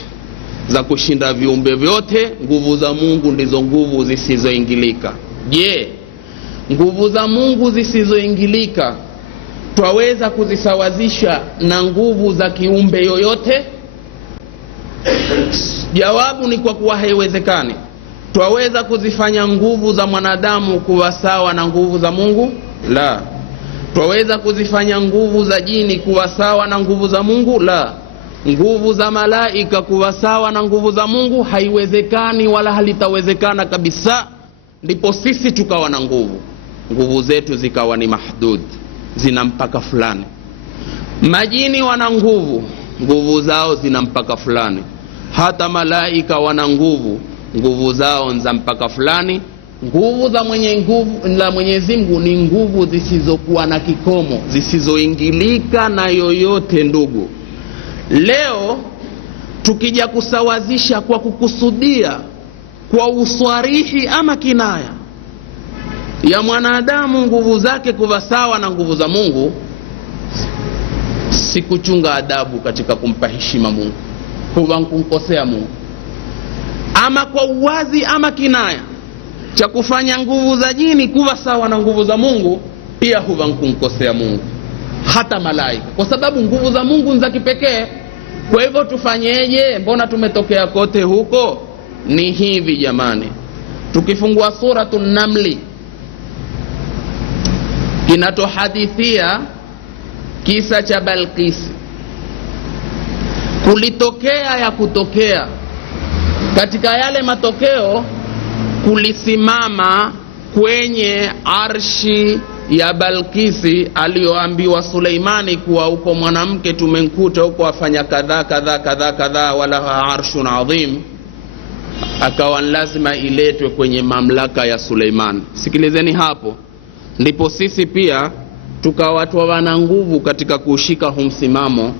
za kushinda viumbe vyote. Nguvu za Mungu ndizo nguvu zisizoingilika. Je, nguvu za Mungu zisizoingilika twaweza kuzisawazisha na nguvu za kiumbe yoyote? Jawabu ni kwa kuwa haiwezekani. Twaweza kuzifanya nguvu za mwanadamu kuwa sawa na nguvu za Mungu? La. Twaweza kuzifanya nguvu za jini kuwa sawa na nguvu za Mungu? La. Nguvu za malaika kuwa sawa na nguvu za Mungu? Haiwezekani, wala halitawezekana kabisa. Ndipo sisi tukawa na nguvu zetu zikawa ni mahdud, zina mpaka fulani. Majini wana nguvu zao zina mpaka fulani. Hata malaika wana nguvu zao za mpaka fulani. Nguvu za Mwenyezi Mungu ni nguvu zisizokuwa na kikomo, zisizoingilika na yoyote. Ndugu, leo tukija kusawazisha kwa kukusudia, kwa uswarihi ama kinaya ya mwanadamu nguvu zake kuwa sawa na nguvu za Mungu, si kuchunga adabu katika kumpa heshima Mungu, huwa kumkosea Mungu. Ama kwa uwazi ama kinaya cha kufanya nguvu za jini kuwa sawa na nguvu za Mungu, pia huwa kumkosea Mungu, hata malaika, kwa sababu nguvu za Mungu ni za kipekee. Kwa hivyo tufanyeje? Mbona tumetokea kote huko? Ni hivi jamani, tukifungua suratul Namli kinatohadithia kisa cha Balqis. Kulitokea ya kutokea, katika yale matokeo kulisimama kwenye arshi ya Balqisi aliyoambiwa Suleimani kuwa uko mwanamke tumemkuta huko afanya kadha kadha kadha kadha, wala arshun adhim. Akawa lazima iletwe kwenye mamlaka ya Suleimani. Sikilizeni hapo, ndipo sisi pia tukawatwa wana nguvu katika kushika humsimamo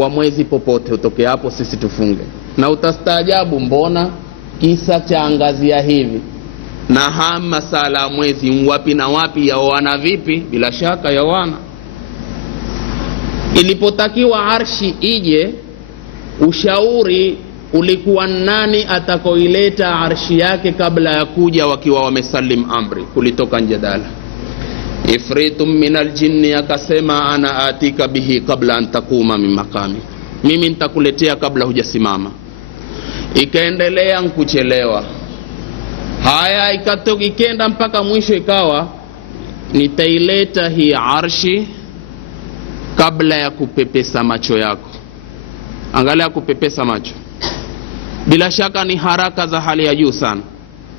wa mwezi popote utoke hapo sisi tufunge. Na utastaajabu, mbona kisa cha angazia hivi na hama sala mwezi wapi na wapi, yawana vipi? Bila shaka yawana. Ilipotakiwa arshi ije, ushauri ulikuwa nani atakoileta arshi yake kabla ya kuja wakiwa wamesalim amri. Kulitoka njadala. Ifritum minal jinni akasema ana atika bihi kabla an takuma min maqami, mimi nitakuletea kabla hujasimama. Ikaendelea nkuchelewa. Haya ikenda mpaka mwisho ikawa nitaileta hii arshi kabla ya kupepesa macho yako. Angalia kupepesa macho, bila shaka ni haraka za hali ya juu sana,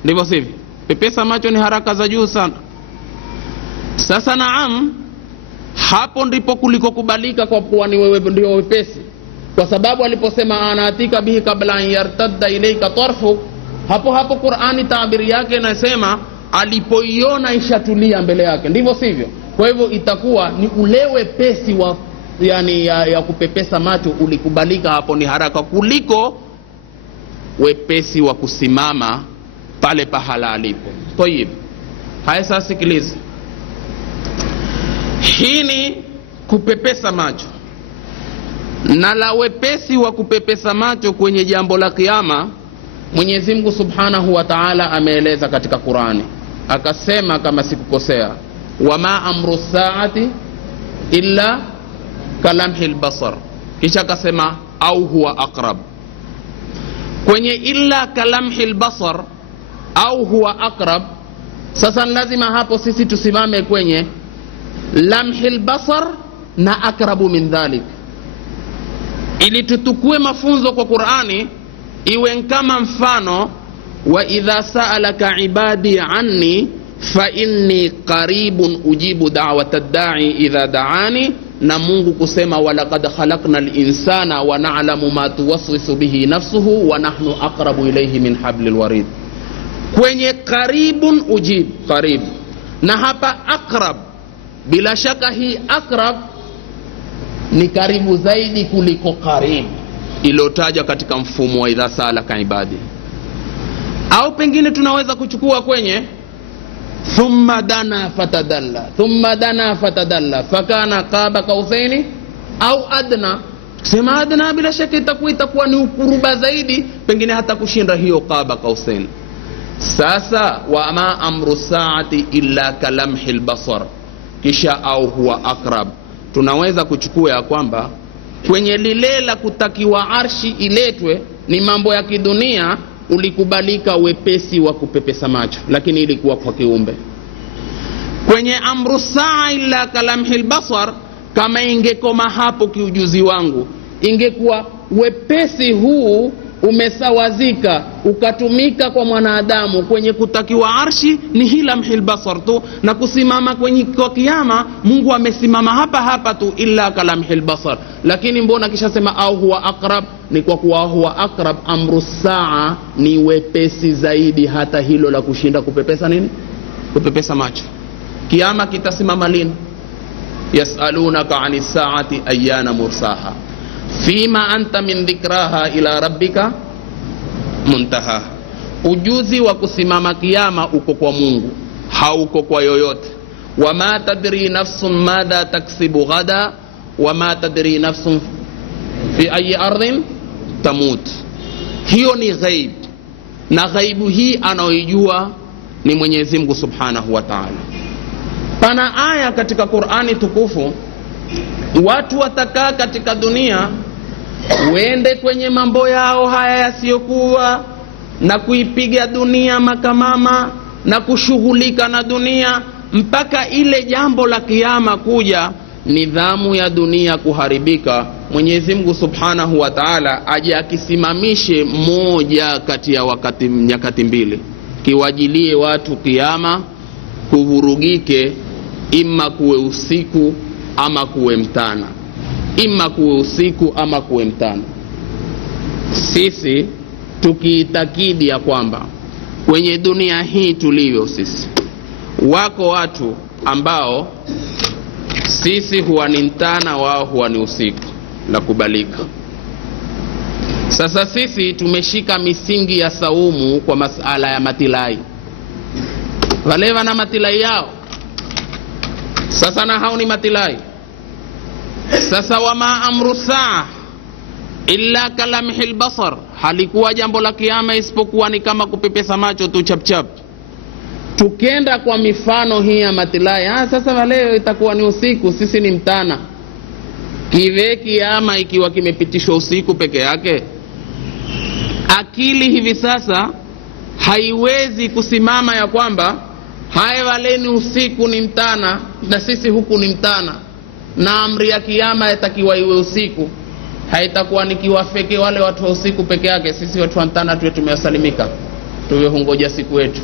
ndivyo sivyo? Pepesa macho ni haraka za juu sana. Sasa naam, hapo ndipo kuliko kubalika kwa kuwa ni wewe ndio wepesi, kwa sababu aliposema anatika bihi kabla an yartadda ilayka tarfu, hapo Qur'ani tabiri yake inasema alipoiona ishatulia mbele yake, ndivyo sivyo? Kwa hivyo itakuwa ni ule wepesi wa yani ya kupepesa macho ulikubalika hapo, ni haraka kuliko wepesi wa kusimama pale pahala alipo. Tayib, haya sasa sikiliza. Hii ni kupepesa macho, na la wepesi wa kupepesa macho kwenye jambo la kiyama Mwenyezi Mungu Subhanahu wa Ta'ala ameeleza katika Qur'ani. Akasema kama sikukosea, wama amru saati illa kalamhil basar, kisha akasema au huwa aqrab. Kwenye illa kalamhil basar au huwa aqrab, sasa lazima hapo sisi tusimame kwenye lamhil basar na akrabu min dhalik, ili tutukue mafunzo kwa Qur'ani iwe kama mfano wa idha sa'alaka ibadi anni fa inni qaribun ujibu da'watad da'i idha da'ani, na Mungu kusema walaqad khalaqnal insana wa na'lamu ma tuwaswisu bihi nafsuhu wa nahnu aqrabu ilayhi min hablil warid. Kwenye qaribun ujib, qarib, na hapa aqrab, bila shaka hii aqrab ni karibu zaidi kuliko qarib ilotaja katika mfumo wa idha salaka ibadi. Au pengine tunaweza kuchukua kwenye thumma dana fatadalla fakana qaba kausaini au adna. Sema adna, bila shaka itakuwa ni ukuruba zaidi, pengine hata kushinda hiyo qaba kausaini. Sasa wama amru saati illa kalamhil basar, kisha au huwa akrab. Tunaweza kuchukua ya kwamba kwenye lile la kutakiwa arshi iletwe ni mambo ya kidunia, ulikubalika wepesi wa kupepesa macho, lakini ilikuwa kwa kiumbe. Kwenye amru saa illa kalamhil basar, kama ingekoma hapo kiujuzi wangu, ingekuwa wepesi huu umesawazika ukatumika kwa mwanadamu kwenye kutakiwa arshi ni hilamhil basar tu, na kusimama kwenye kwa kiyama Mungu amesimama hapa hapa tu illa kalamhil basar. Lakini mbona kisha sema au huwa akrab? Ni kwa kuwa huwa akrab, amru saa ni wepesi zaidi hata hilo la kushinda kupepesa nini, kupepesa macho. Kiyama kitasimama lini? Yasalunaka anis saati ayyana mursaha fima anta min dhikraha ila rabbika muntaha. Ujuzi wa kusimama kiyama uko kwa Mungu, hauko kwa yoyote. Wama tadri nafsun madha taksibu ghada wama tadri nafsun fi ayi ardhin tamut. Hiyo ni ghaib, na ghaibu hii anaoijua ni Mwenyezi Mungu Subhanahu wa Ta'ala. Pana aya katika Qur'ani tukufu, watu watakaa katika dunia wende kwenye mambo yao haya yasiyokuwa, na kuipiga dunia makamama na kushughulika na dunia mpaka ile jambo la kiyama kuja, nidhamu ya dunia kuharibika. Mwenyezi Mungu Subhanahu wa Ta'ala aje akisimamishe moja kati ya nyakati mbili, kiwajilie watu kiyama kuvurugike, ima kuwe usiku ama kuwe mtana, ima kuwe usiku ama kuwe mtana. Sisi tukiitakidi ya kwamba kwenye dunia hii tulivyo sisi, wako watu ambao sisi huwa ni mtana, wao huwa ni usiku, la kubalika. Sasa sisi tumeshika misingi ya saumu kwa masala ya matilai, wale wana matilai yao. Sasa na hao ni matilai. Sasa wama amru saa illa kalamhil basar, halikuwa jambo la kiyama isipokuwa ni kama kupepesa macho tu chap chap. Tukenda kwa mifano hii ya matilai, sasa leo itakuwa ni usiku, sisi ni mtana. Kive kiyama ikiwa kimepitishwa usiku peke yake? Akili hivi sasa haiwezi kusimama ya kwamba haya wale ni usiku ni mtana na sisi huku ni mtana, na amri ya kiyama yatakiwa iwe usiku. Haitakuwa nikiwafeke wale watu wa usiku peke yake, sisi watu wa mtana tuwe tumesalimika, tuwe hungoja siku yetu,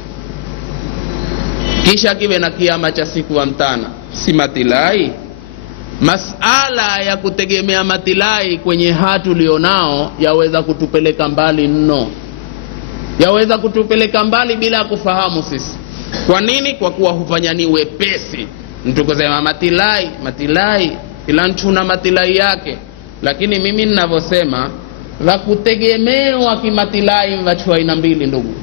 kisha kiwe na kiyama cha siku wa mtana. Si matilai. Masala ya kutegemea matilai kwenye hatu lionao yaweza kutupeleka mbali mno, yaweza kutupeleka mbali bila kufahamu sisi. Kwa nini? Kwa kuwa hufanya ni wepesi mtu kusema matilai, matilai, kila mtu na matilai yake. Lakini mimi ninavyosema, wakutegemewa kimatilai watu wa aina mbili ndugu.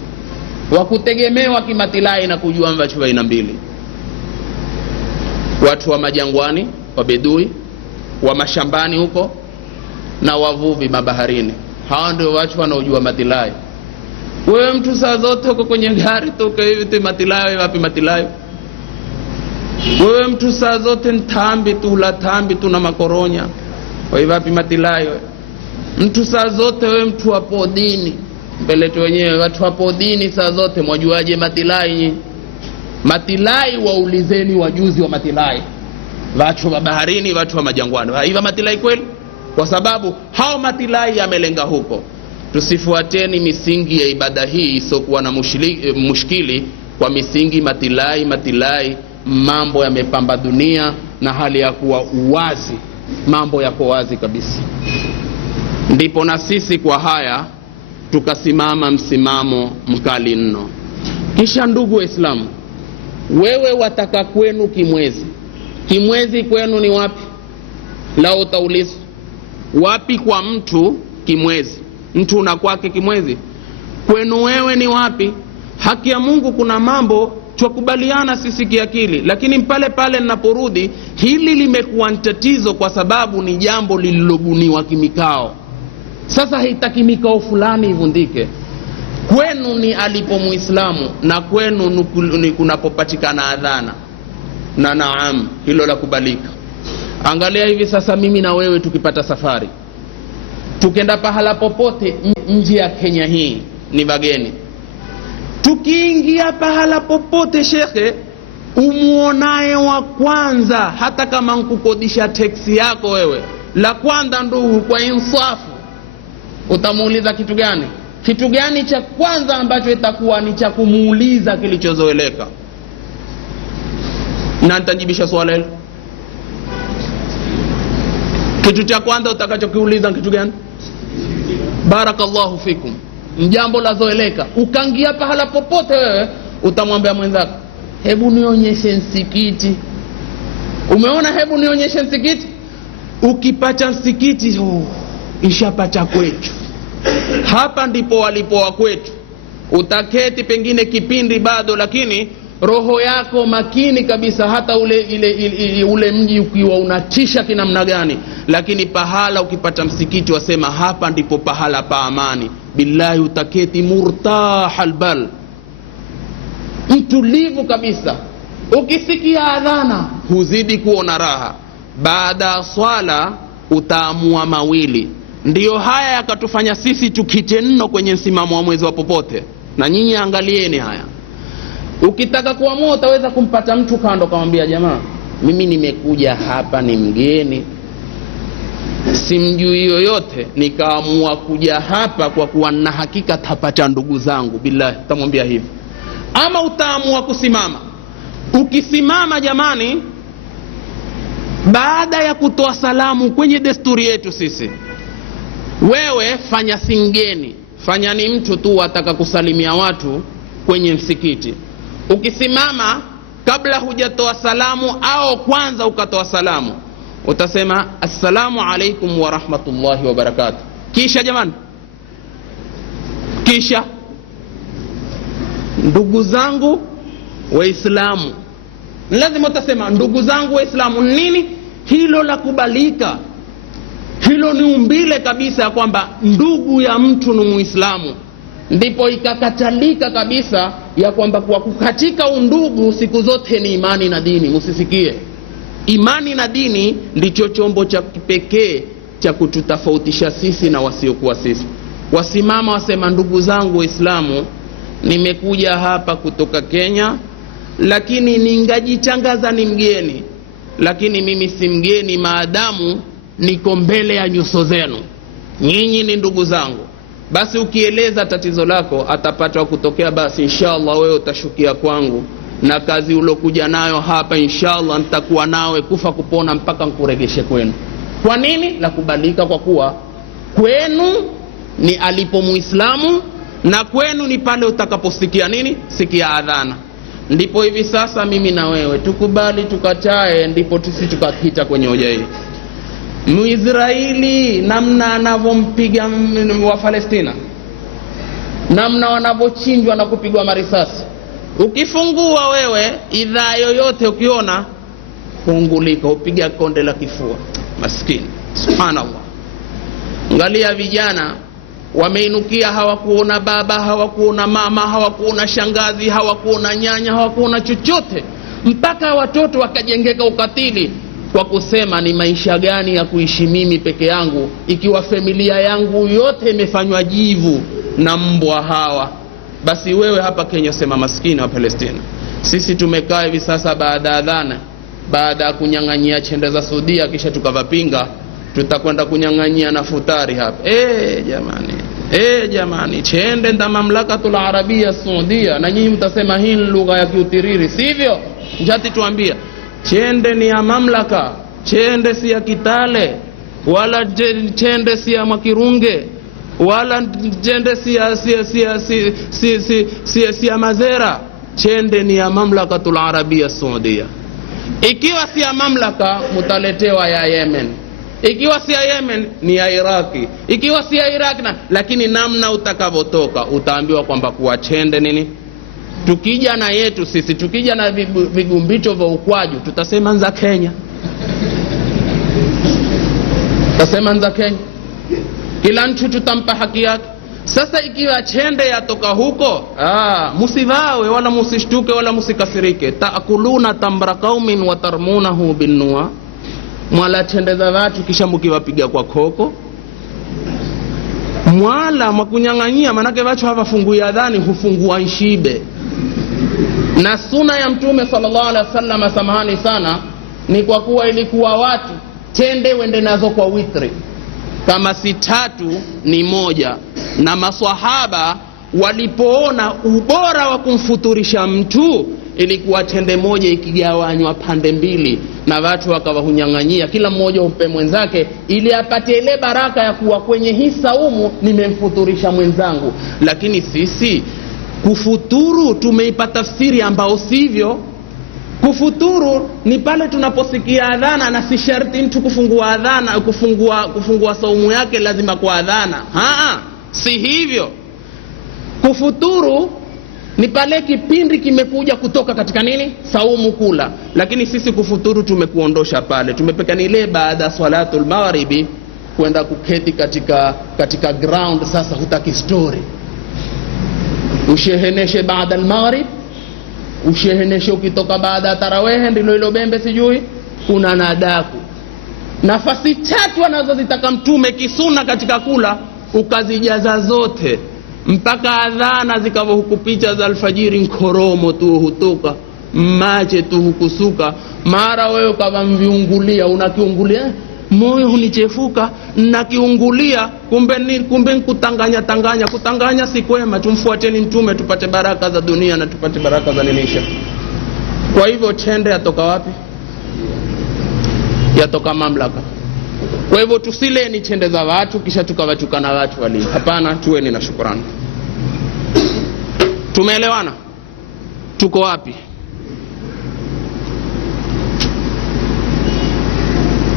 Wakutegemewa kimatilai na kujua watu wa aina mbili: watu wa majangwani, wabedui, wa mashambani huko, na wavuvi mabaharini. Hao ndio watu wanaojua matilai. Wewe mtu saa zote uko kwenye gari toka hivi tu matilai, wapi matilai? Wewe mtu saa zote ntambi tu, la tambi tu na makoronya, wapi matilai? Mtu saa zote, wewe mtu hapo dini, mbele tu wenyewe watu hapo dini saa zote, mwajuaje matilai? Matilai waulizeni wajuzi wa matilai, watu wa baharini, watu wa majangwani. Hivi matilai kweli? Kwa sababu hao matilai yamelenga huko. Tusifuateni misingi ya ibada hii isokuwa na mushkili kwa misingi matilai. Matilai mambo yamepamba dunia, na hali ya kuwa uwazi, mambo yako wazi kabisa. Ndipo na sisi kwa haya tukasimama msimamo mkali mno. Kisha ndugu Waislamu, wewe wataka kwenu kimwezi. Kimwezi kwenu ni wapi? Lao utaulizwa wapi kwa mtu kimwezi? Mtu una kwake kimwezi, kwenu wewe ni wapi? Haki ya Mungu kuna mambo tukubaliana sisi kiakili, lakini pale pale ninaporudi hili limekuwa tatizo kwa sababu ni jambo lililobuniwa kimikao. Sasa haitaki mikao fulani ivundike. kwenu ni alipo Muislamu na kwenu ni kunapopatikana adhana. Na naam, hilo la kubalika. Angalia hivi sasa mimi na wewe tukipata safari, tukenda pahala popote nje ya Kenya hii, ni wageni. Tukiingia pahala popote shekhe, umuonaye wa kwanza, hata kama nkukodisha teksi yako wewe, la kwanza ndugu, kwa insafu utamuuliza kitu gani? Kitu gani cha kwanza ambacho itakuwa ni cha kumuuliza kilichozoeleka? Na nitajibisha swali hilo. Kitu cha kwanza utakachokiuliza kitu gani? Barakallahu fikum. Jambo la zoeleka. Ukaingia pahala popote wewe, utamwambia mwenzako, hebu nionyeshe msikiti. Umeona, hebu nionyeshe msikiti. Ukipata msikiti, ishapata kwetu. Hapa ndipo walipo wa kwetu. Utaketi pengine kipindi bado, lakini roho yako makini kabisa, hata ule mji ukiwa unatisha kinamna gani, lakini pahala ukipata msikiti wasema hapa ndipo pahala pa amani, billahi utaketi murtahal bal, mtulivu kabisa. Ukisikia adhana huzidi kuona raha. Baada ya swala utaamua mawili. Ndiyo haya yakatufanya sisi tukite nno kwenye msimamo wa mwezi wa popote. Na nyinyi angalieni haya. Ukitaka kuamua utaweza kumpata mtu kando kumwambia, jamaa mimi nimekuja hapa ni mgeni, simjui yoyote, nikaamua kuja hapa kwa kuwa na hakika tapata ndugu zangu, billahi utamwambia hivi. Ama utaamua kusimama. Ukisimama jamani, baada ya kutoa salamu kwenye desturi yetu sisi, wewe fanya singeni, fanya ni mtu tu ataka kusalimia watu kwenye msikiti. Ukisimama kabla hujatoa salamu au kwanza ukatoa salamu, utasema assalamu alaikum wa rahmatullahi wa barakatuh. Kisha jamani, kisha ndugu zangu Waislamu. Lazima utasema ndugu zangu Waislamu. Nini hilo la kubalika? Hilo ni umbile kabisa kwamba ndugu ya mtu ni Muislamu. Ndipo ikakatalika kabisa ya kwamba kwa kukatika undugu siku zote ni imani na dini. Musisikie, imani na dini ndicho chombo cha kipekee cha kututofautisha sisi na wasiokuwa sisi. Wasimama wasema ndugu zangu Waislamu, nimekuja hapa kutoka Kenya, lakini ningajitangaza ni mgeni, lakini mimi si mgeni maadamu niko mbele ya nyuso zenu. Nyinyi ni ndugu zangu. Basi ukieleza tatizo lako atapata kutokea, basi inshallah wewe utashukia kwangu, na kazi ulokuja nayo hapa inshallah nitakuwa nawe kufa kupona mpaka nikuregeshe kwenu. Kwa nini? La kubalika, kwa kuwa kwenu ni alipo Muislamu na kwenu ni pale utakaposikia nini? Sikia adhana. Ndipo hivi sasa mimi na wewe tukubali tukatae, ndipo tukapita kwenye hoja hii. Muisraeli namna anavompiga wa Palestina, namna wanavochinjwa na kupigwa marisasi, ukifungua wewe idhaa yoyote ukiona fungulika, upiga konde la kifua. Maskini, subhanallah. Angalia vijana wameinukia, hawakuona baba, hawakuona mama, hawakuona shangazi, hawakuona nyanya, hawakuona chochote, mpaka watoto wakajengeka ukatili kwa kusema ni maisha gani ya kuishi mimi peke yangu ikiwa familia yangu yote imefanywa jivu na mbwa hawa. Basi wewe hapa Kenya sema maskini wa Palestina. Sisi tumekaa hivi sasa baada ya adhana, baada ya kunyang'anyia chende za Saudia kisha tukavapinga, tutakwenda kunyang'anyia na futari hapa. Jamani, chende nda mamlakatul arabia Saudia, na nyinyi mtasema hii ni lugha ya kiutiriri, sivyo? Njati tuambia chende ni ya mamlaka, chende si ya Kitale, wala chende si ya Makirunge, wala chende si ya Mazera. Chende ni ya mamlakatul arabia Saudia. Ikiwa si ya mamlaka mutaletewa ya Yemen, ikiwa si ya Yemen ni ya Iraki, ikiwa si ya Iraq lakini namna utakavotoka utaambiwa kwamba kuwa chende nini. Tukija na yetu sisi, tukija na vigumbicho vya ukwaju, tutasema nza Kenya. Tutasema nza Kenya. Kila nchi tutampa haki yake. Sasa ikiwa chende yatoka huko, musivawe wala musishtuke wala musikasirike. Taakuluna tamra qaumin wa tarmunahu binnuwa, mwala chende za watu kisha mkiwapiga kwa koko. Mwala makunyang'anyia, manake watu hawafungui adhani, hufungua nshibe. Na suna ya Mtume sallallahu alaihi wasallam, samahani sana, ni kwa kuwa ilikuwa watu chende wende nazo kwa witri, kama si 3 ni 1. Na maswahaba walipoona ubora wa kumfuturisha mtu, ilikuwa chende moja ikigawanywa pande 2 na watu wakawahunyang'anyia, kila mmoja umpe mwenzake ili apate ile baraka ya kuwa kwenye hii saumu nimemfuturisha mwenzangu. Lakini sisi kufuturu tumeipa tafsiri ambao sivyo. Kufuturu ni pale tunaposikia adhana, na si sharti mtu kufungua adhana, kufungua saumu yake lazima kwa adhana. Si hivyo. Kufuturu ni pale kipindi kimekuja kutoka katika nini? Saumu kula. Lakini sisi kufuturu tumekuondosha pale. Tumepeka ile baada salatul maghribi kwenda kuketi katika ground. Sasa hutaki story. Usheheneshe baada al-maghrib, usheheneshe ukitoka baada tarawih, ndilo hilo bembe sijui kuna nadaku. Nafasi 3 anazozitaka Mtume kisuna katika kula ukazijaza zote, mpaka adhana zikawa hukupicha za alfajiri nkoromo tu hutoka, mache tu hukusuka. Mara wewe ukawa mviungulia, unakiungulia moyo hunichefuka na kiungulia, kumbe kutanganya si kwema. Tumfuateni Mtume tupate baraka za dunia na tupate baraka za nilisha. Kwa hivyo chende yatoka wapi? Yatoka mamlaka. Kwa hivyo tusile ni chende za watu kisha tukawatukana watu wali. Hapana, tuweni na shukrani. Tumeelewana? Tuko wapi?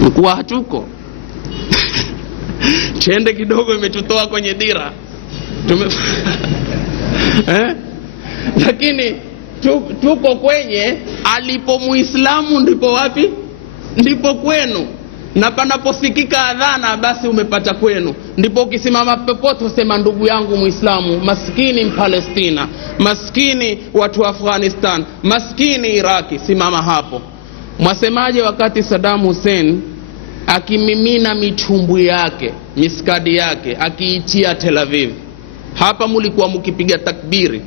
Mkuwa hatuko. Chende kidogo imetutoa kwenye dira. Lakini tuko kwenye alipo Muislamu ndipo wapi? Ndipo kwenu. Na panaposikika adhana basi umepata kwenu. Ndipo ukisimama popote usema ndugu yangu Muislamu, maskini Mpalestina, maskini watu wa Afghanistan, maskini Iraki, simama hapo. Mwasemaje wakati Saddam Hussein akimimina michumbu yake, miskadi yake, akiitia Tel Aviv? Hapa mulikuwa mkipiga takbiri.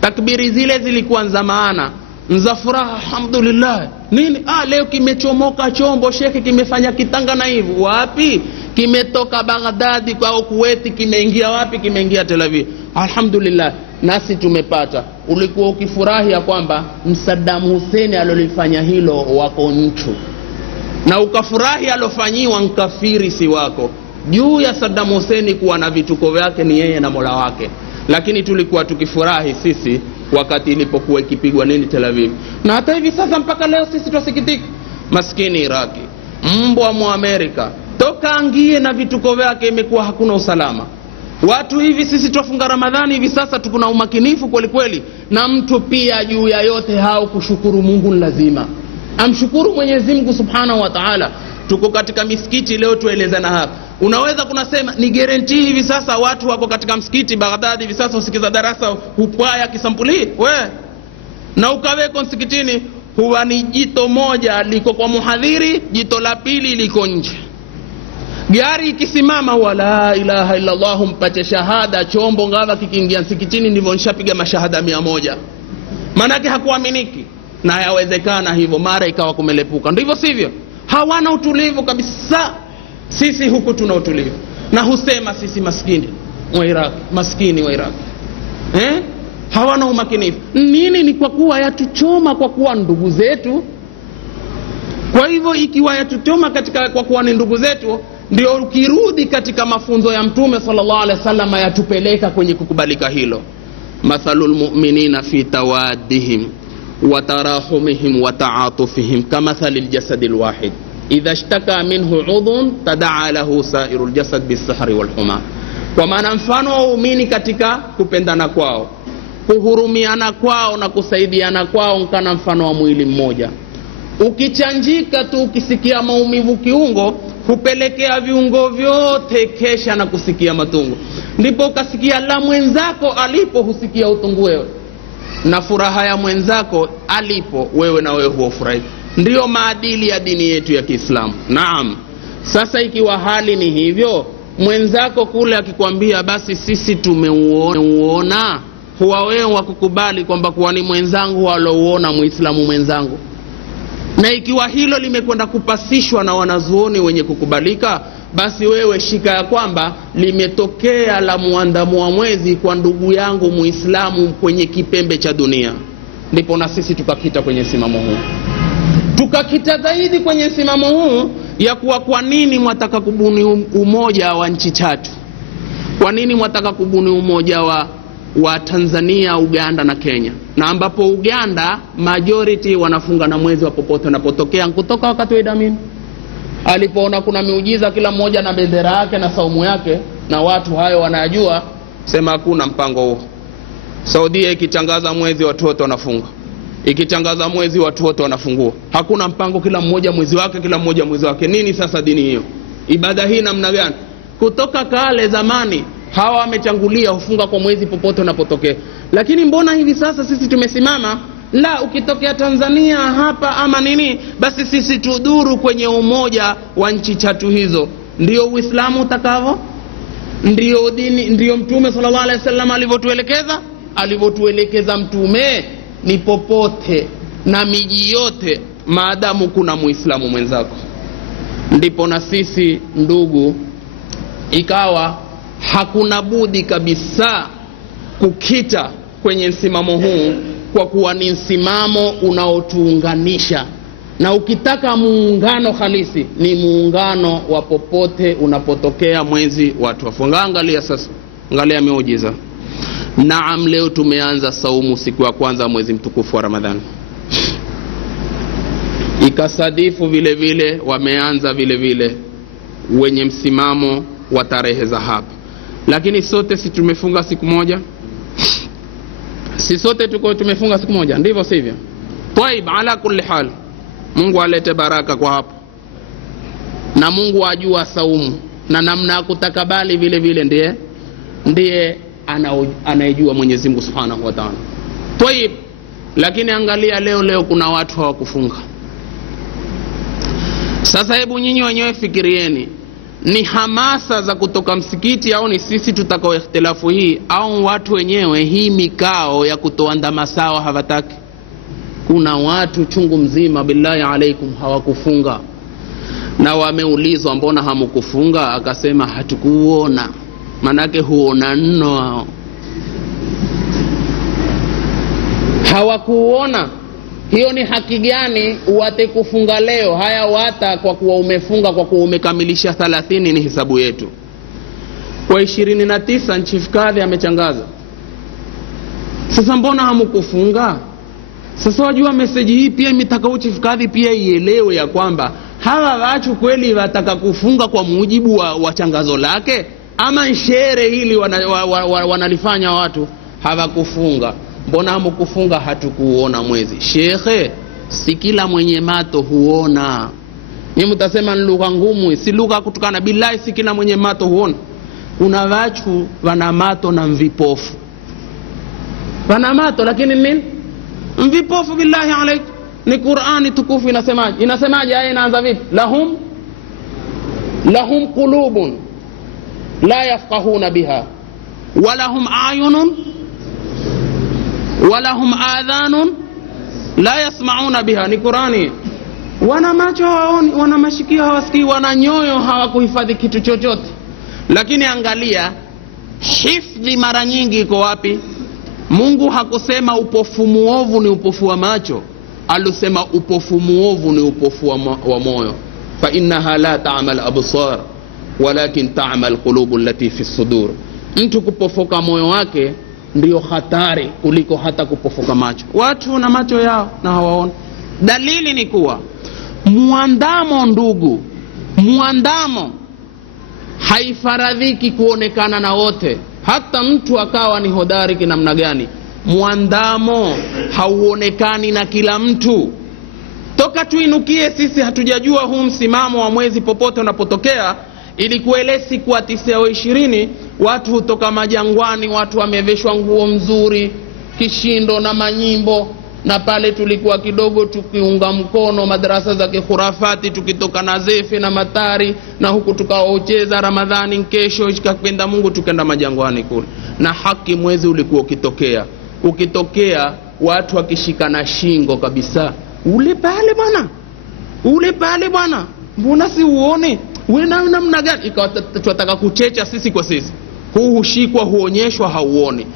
Takbiri zile zilikuwa za maana, za furaha, alhamdulillah. Nini? Leo kimechomoka chombo shekhi, kimefanya kitanga na hivi. Wapi? Kimetoka Baghdad kwa Kuwait, kimeingia wapi? Kimeingia Tel Aviv. Alhamdulillah, nasi tumepata. Ulikuwa ukifurahi ya kwamba Saddam Hussein alolifanya hilo wako nchu, na ukafurahi alofanyiwa nkafiri si wako. Juu ya Saddam Hussein kuwa na vituko vyake ni yeye na Mola wake. Lakini tulikuwa tukifurahi sisi wakati ilipokuwa ikipigwa nini Tel Aviv. Na hata hivi sasa mpaka leo sisi tusikitika. Maskini Iraki, mbwa mu Amerika, toka angie na vituko vyake imekuwa hakuna usalama. Watu hivi sisi tufunga Ramadhani hivi sasa tukuna umakinifu kweli kweli. Na mtu pia juu ya yote hao kushukuru Mungu lazima. Amshukuru Mwenyezi Mungu Subhanahu wa Ta'ala. Tuko katika misikiti leo tuelezana hapa. Unaweza kunasema ni guarantee hivi sasa watu wako katika msikiti Baghdad hivi sasa usikiza darasa hupaya kisampuli na ukaweko msikitini huwa ni jito moja liko kwa muhadhiri, jito la pili liko nje. Gari ikisimama wala ilaha illa Allah mpate shahada, chombo ngawa kikiingia msikitini ndivyo nishapiga mashahada 100. Maana yake hakuaminiki. Na yawezekana hivyo mara ikawa kumelepuka. Ndivyo sivyo? Hawana utulivu kabisa. Sisi huku tuna utulivu. Na husema sisi maskini wa Iraq, maskini wa Iraq. Hawana umakinifu. Nini? Ni kwa kuwa yatuchoma kwa kuwa ndugu zetu. Kwa hivyo ikiwa yatuchoma katika kwa kuwa ni ndugu zetu, ndio ukirudi katika mafunzo ya Mtume sallallahu alaihi wasallam yatupeleka kwenye kukubalika hilo. Mathalul mu'minina fi tawaddihim wa tarahumihim wa ta'atufihim kamathalil jasadil wahid idha ishtaka minhu udhun tadaa lahu sairul jasad bisahri wal huma. Kwa maana mfano wa waumini katika kupendana kwao, kuhurumiana kwao na kusaidiana kwao kana mfano wa mwili mmoja. Ukichanjika tu ukisikia maumivu kiungo, hupelekea viungo vyote kesha na kusikia matungu. Ndipo ukasikia la mwenzako alipo husikia utungu wewe, na furaha ya mwenzako alipo wewe na wewe huofurahi. Ndio maadili ya dini yetu ya Kiislamu. Naam. Sasa ikiwa hali ni hivyo, mwenzako kule akikwambia basi sisi tumeuona, huwa wewe wakukubali kwamba kuwa ni mwenzangu walouona Muislamu mwenzangu. Na ikiwa hilo limekwenda kupasishwa na wanazuoni wenye kukubalika, basi wewe shika ya kwamba limetokea la muandamo wa mwezi kwa ndugu yangu Muislamu kwenye kipembe cha dunia. Ndipo na sisi tukakita kwenye simamo huu. Tukakita zaidi kwenye simamo huu ya kuwa kwa nini mwataka kubuni umoja wa nchi tatu? Kwa nini mwataka kubuni umoja wa Tanzania, Uganda na Kenya? Na ambapo Uganda majority wanafunga na mwezi wa popote wanapotokea, kutoka wakati wa Idi Amin. Alipoona kuna miujiza kila mmoja na bendera yake na saumu yake na watu hayo wanajua, sema hakuna mpango huo. Saudia ikitangaza mwezi watu wote wanafunga. Ikitangaza mwezi watu wote wanafungua. Hakuna mpango, kila mmoja mwezi wake, kila mmoja mwezi wake. Nini sasa dini hiyo? Ibada hii namna gani? Kutoka kale zamani hawa wamechangulia hufunga kwa mwezi popote unapotokea. Lakini mbona hivi sasa sisi tumesimama, la ukitokea Tanzania hapa ama nini, basi sisi tuduru kwenye umoja wa nchi tatu hizo. Ndio Uislamu utakavyo? Ndio dini, ndio Mtume sallallahu alaihi wasallam alivyotuelekeza Mtume ni popote na miji yote maadamu kuna Muislamu mwenzako. Ndipo na sisi ndugu ikawa hakuna budi kabisa kukita kwenye msimamo huu, kwa kuwa ni msimamo unaotuunganisha. Na ukitaka muungano halisi ni muungano wa popote unapotokea mwezi watu wafunga. Angalia sasa, angalia miujiza. Naam, leo tumeanza saumu siku ya kwanza mwezi mtukufu wa Ramadhani. Ikasadifu vile vile wameanza vile vile wenye msimamo wa tarehe za hapa. Lakini sote si tumefunga siku moja? Si sote tumefunga siku moja, ndivyo sivyo? Taib, ala kulli hal, Mungu alete baraka kwa hapo. Na Mungu ajua saumu na namna kutakabali vile vile ndiye anayejua Mwenyezi Mungu Subhanahu wa Ta'ala. Taib, lakini angalia leo kuna watu hawakufunga. Sasa hebu nyinyi wenyewe fikirieni, ni hamasa za kutoka msikiti au ni sisi tutakao ikhtilafu hii, au watu wenyewe hii mikao ya kutoandama sawa hawataki? Kuna watu chungu mzima billahi alaikum hawakufunga, na wameulizwa mbona hamukufunga, akasema hatukuona. Manake huona nno hao, hawakuona. Hiyo ni haki gani uwate kufunga leo? Haya wata kwa kuwa umefunga, kwa kuwa umekamilisha 30 ni hisabu yetu. Kwa 29 Chief Kadhi amechangaza. Sasa mbona hamukufunga? Sasa wajua message hii pia imetaka Chief Kadhi pia ielewe ya kwamba hawa watu kweli wataka kufunga kwa mujibu wa changazo lake, ama shere hili wanalifanya watu hawakufunga. Mbona hamukufunga? Hatukuona mwezi. Shekhe, si kila mwenye mato huona. Ni mtasema ni lugha ngumu, si lugha kutukana. Billahi, si kila mwenye mato huona. Kuna watu wana mato na mvipofu. Wana mato lakini nini? Mvipofu billahi alaik. Ni Qur'ani tukufu inasemaje? Inasemaje? Aya inaanza vipi? Lahum qulubun la yafqahuna biha wa lahum ayunun walahum adhanun la yasmauna biha. Ni Qur'ani. Wana macho hawaoni, wana mashikio hawasikii, wana nyoyo hawakuhifadhi kitu chochote. Lakini angalia hifadhi mara nyingi iko wapi? Mungu hakusema upofu muovu ni upofu wa macho, alisema upofu muovu ni upofu wa moyo. Fa innaha la ta'mal absar walakin ta'mal qulubul lati fi sudur. Mtu kupofoka moyo wake ndio hatari kuliko hata kupofoka macho. Watu na macho yao na hawaoni. Dalili ni kuwa muandamo, ndugu, muandamo haifaradhiki kuonekana na wote. Hata mtu akawa ni hodari kinamna gani, muandamo hauonekani na kila mtu. Toka tuinukie sisi hatujajua huu msimamo wa mwezi popote unapotokea. Ilikuwa ile siku ya 9 au 20 watu hutoka majangwani, watu wameveshwa nguo nzuri, kishindo na manyimbo, na pale tulikuwa kidogo tukiunga mkono madrasa za kikhurafati, tukitoka na zefe na matari, na huku tukaocheza Ramadhani kesho ikapenda Mungu, tukenda majangwani kule. Na haki mwezi ulikuwa ukitokea watu wakishikana shingo kabisa, ule pale bwana, mbona si uone wewe namna gani? Ikawa tunataka kuchecha sisi kwa sisi, hushikwa, huonyeshwa, hauoni,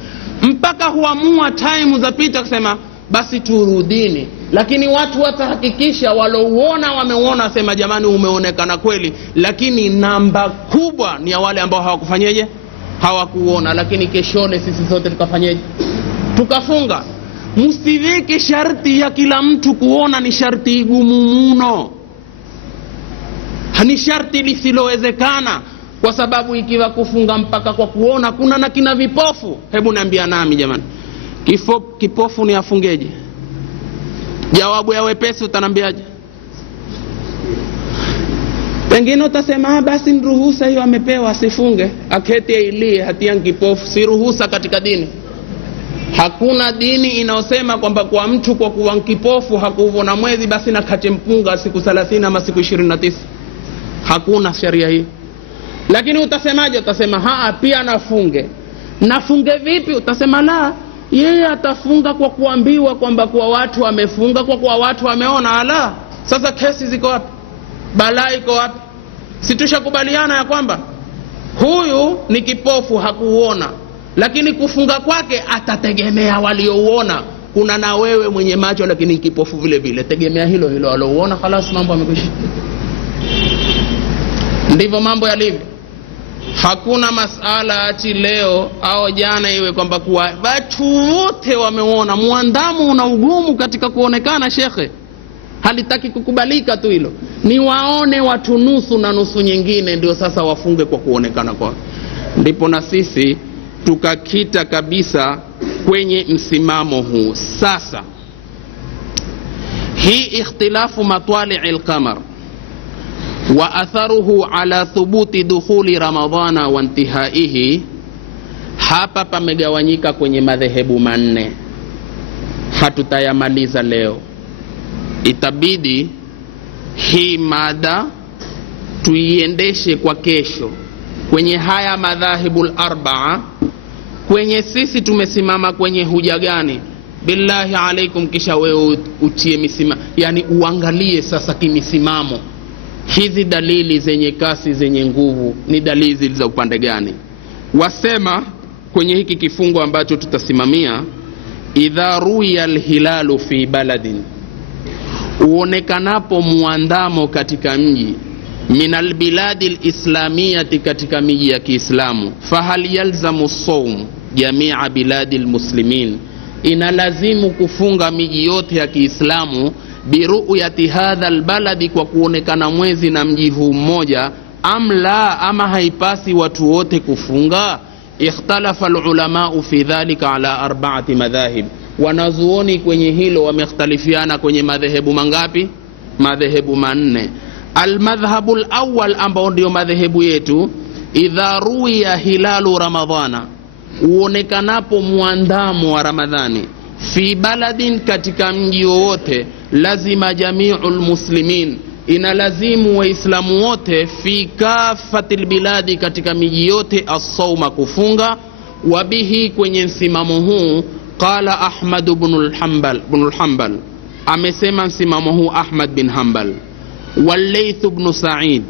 mpaka huamua time zapita kusema basi turudini. Lakini watu watahakikisha walouona wameuona, sema jamani umeonekana kweli, lakini namba kubwa ni ya wale ambao hawakufanyeje, hawakuona. Lakini keshone sisi sote tukafanyeje? Tukafunga. Msiweke sharti ya kila mtu kuona ni sharti gumu mno, ni sharti lisilowezekana, kwa sababu ikiwa kufunga mpaka kwa kuona kuna na kina vipofu. Hebu niambia nami jamani, kipofu ni afungeje? Jawabu ya wepesi utanambiaje? Pengine utasema basi ni ruhusa hiyo amepewa asifunge, aketi ilie hatia kipofu. Si ruhusa katika dini. Hakuna dini inaosema kwamba kwa mtu kwa kuwa kipofu hakuona mwezi basi na kate mpunga siku 30 ama siku 29. Hakuna sheria hii. Lakini utasemaje? Utasema pia nafunge vipi? Utasema la, yeye atafunga kwa kuambiwa kwamba kwa watu wamefunga, kwa watu wameona. Ala, sasa kesi ziko wapi? Balaa iko wapi? Situshakubaliana ya kwamba huyu ni kipofu hakuona, lakini kufunga kwake atategemea waliouona. Kuna na wewe mwenye macho lakini kipofu vile vile, tegemea hilo alouona, خلاص mambo yamekwisha. Ndivyo mambo yalivyo. Hakuna masala ati leo au jana iwe kwamba kuwa watu wote wameona. Muandamo una ugumu katika kuonekana, shekhe. Halitaki kukubalika tu hilo. Ni waone watu nusu na nusu nyingine ndio sasa wafunge kwa kuonekana kwa. Ndipo na sisi tukakita kabisa kwenye msimamo huu. Sasa hii ikhtilafu matwali'il qamar wa atharuhu ala thubuti dukhuli ramadhana wa intihaihi, hapa pamegawanyika kwenye madhehebu manne. Hatutayamaliza leo, itabidi hii mada tuiendeshe kwa kesho kwenye haya madhahibul arbaa. Kwenye sisi tumesimama kwenye huja gani? Billahi alaikum, kisha wewe utie misimamo, yani uangalie sasa kimisimamo hizi dalili zenye kasi zenye nguvu ni dalili zilizo upande gani. Wasema kwenye hiki kifungo ambacho tutasimamia, idha ruya alhilalu fi baladin, uonekanapo muandamo katika mji, min albiladi alislamiyati, katika miji ya Kiislamu, fahal yalzamu sawm jamia biladi almuslimin, inalazimu kufunga miji yote ya Kiislamu biruyati hadha albaladi, kwa kuonekana mwezi na mji huu mmoja, amla, ama haipasi watu wote kufunga. Ikhtalafa alulama fi dhalika ala 4 madhahib, wanazuoni kwenye hilo wamekhtalifiana kwenye madhehebu mangapi? Madhehebu manne. Almadhhabu alawwal, ambao ndio madhehebu yetu, idha ruya hilalu ramadhana, uonekanapo muandamo wa Ramadhani, fi baladin, katika mji wote, lazima jami'ul muslimin, inalazimu waislamu wote, fi kafatil biladi, katika miji yote, as-sawma, kufunga. Wabihi, kwenye msimamo huu, qala Ahmad ibn al-Hanbal, amesema msimamo huu Ahmad bin Hanbal, wal-Layth ibn Sa'id,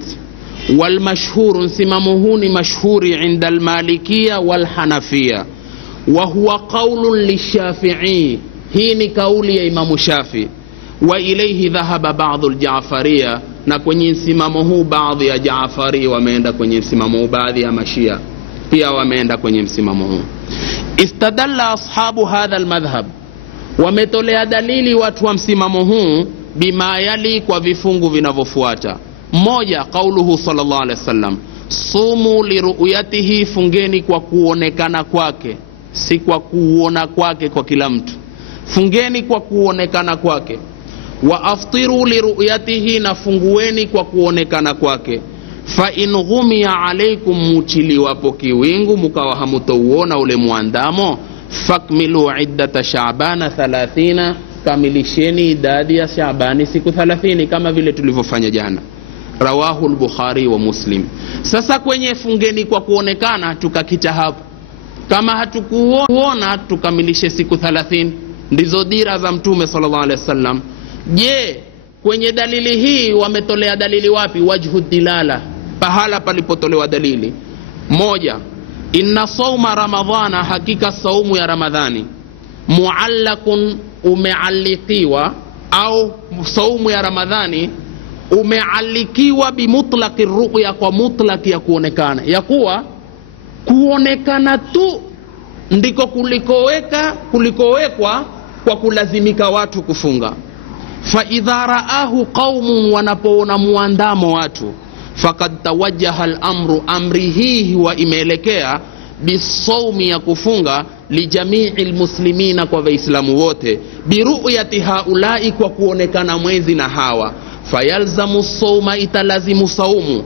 wal-mashhur, msimamo huu ni mashhuri inda al-Malikiyya wal-Hanafiyya, wa huwa qaulun lishafi'i, hii ni kauli ya Imamu Shafi. Wa ilayhi dhahaba ba'd al-Ja'fariyya, na kwenye msimamo huu baadhi ya Ja'fari wameenda kwenye msimamo huu, baadhi ya Mashia pia wameenda kwenye msimamo huu. Istadalla ashabu hadha al-madhhab, wametolea dalili watu wa msimamo huu, bima yali, kwa vifungu vinavyofuata. Moja, qauluhu sallallahu alaihi wasallam, sumu liruyatihi, fungeni kwa kuonekana kwake, si kwa kuona kwake kwa kila mtu. Fungeni kwa kuonekana kwake. wa aftiru li ru'yatihi, na fungueni kwa kuonekana kwake. Fa in ghumiya alaykum, mutiliwapo kiwingu mukawa hamutouona ule muandamo, fakmilu iddata Shaabana 30, kamilisheni idadi ya Shaabani siku 30 kama vile tulivyofanya jana. Rawahu al-Bukhari wa Muslim. Sasa kwenye fungeni kwa kuonekana tukakita hapo, kama hatukuona tukamilishe siku 30, ndizo dira za Mtume sallallahu alaihi wasallam. Je, kwenye dalili hii wametolea dalili wapi? Wajhu dilala, pahala palipotolewa dalili. Moja, inna sawma ramadhana, hakika saumu ya Ramadhani, muallakun, umealikiwa, au saumu ya Ramadhani umealikiwa bimutlaqi ru'ya, kwa mutlaqi ya kuonekana, ya kuwa kuonekana tu ndiko kulikowekwa kwa kulazimika watu kufunga. Fa idha raahu qaumun, wanapoona muandamo watu, faqad tawajjaha al-amru, amri hii wa imeelekea bisawmi, ya kufunga, lijami'il muslimina, kwa waislamu wote, biru'yati haulai, kwa kuonekana mwezi na hawa. Fayalzamu sawma, italazimu saumu,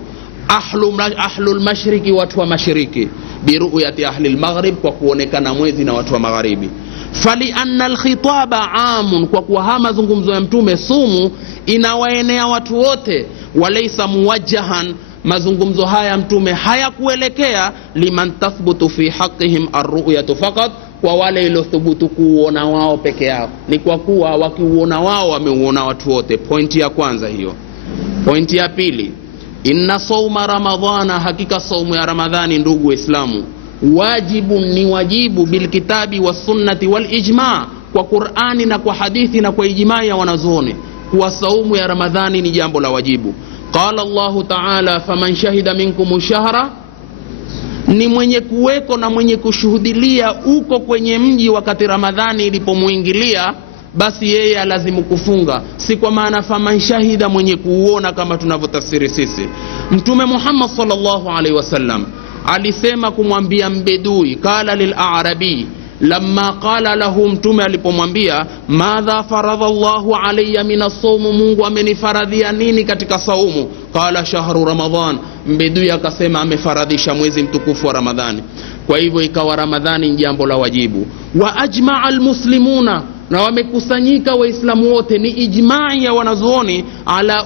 ahlul mashriki, watu wa mashariki, biru'yati ahli al-maghrib, kwa kuonekana mwezi na watu wa magharibi. Fali anna al-khitaba amun, kwa kuwa haya mazungumzo ya Mtume sumu inawaenea watu wote, walaysa muwajjahan, mazungumzo haya Mtume hayakuelekea liman tathbutu fi haqqihim ar-ru'yatu faqat, kwa wale iliyothubutu kuona wao peke yao, ni kwa kuwa wakiuona wao wameuona watu wote. Pointi ya kwanza hiyo. Pointi ya pili, inna sawma ramadhana, hakika saumu ya Ramadhani, ndugu Waislamu, wajibu, ni wajibu, bilkitabi was sunnati wal ijma', kwa Qur'ani na kwa hadithi na kwa ijma' ya wanazuoni, kuwa saumu ya Ramadhani ni jambo la wajibu. Qala Allahu ta'ala, faman shahida minkum shahra, ni mwenye kuweko na mwenye kushuhudilia uko kwenye mji wakati Ramadhani ilipomuingilia, basi yeye alazimu kufunga. Si kwa maana faman shahida, mwenye kuuona kama tunavyotafsiri sisi. Mtume Muhammad sallallahu alaihi wasallam alisema kumwambia mbedui, qala lil a'rabi, lamma qala lahu, Mtume alipomwambia, madha faradha Allahu alayya min as-sawm, Mungu amenifaradhia nini katika saumu? Qala shahru Ramadhan, mbedui akasema amefaradhisha mwezi mtukufu wa Ramadhani. Kwa hivyo ikawa Ramadhani ni jambo la wajibu. Wa ajma'a al-muslimuna, na wamekusanyika waislamu wote, ni ijma'i ya wanazuoni, ala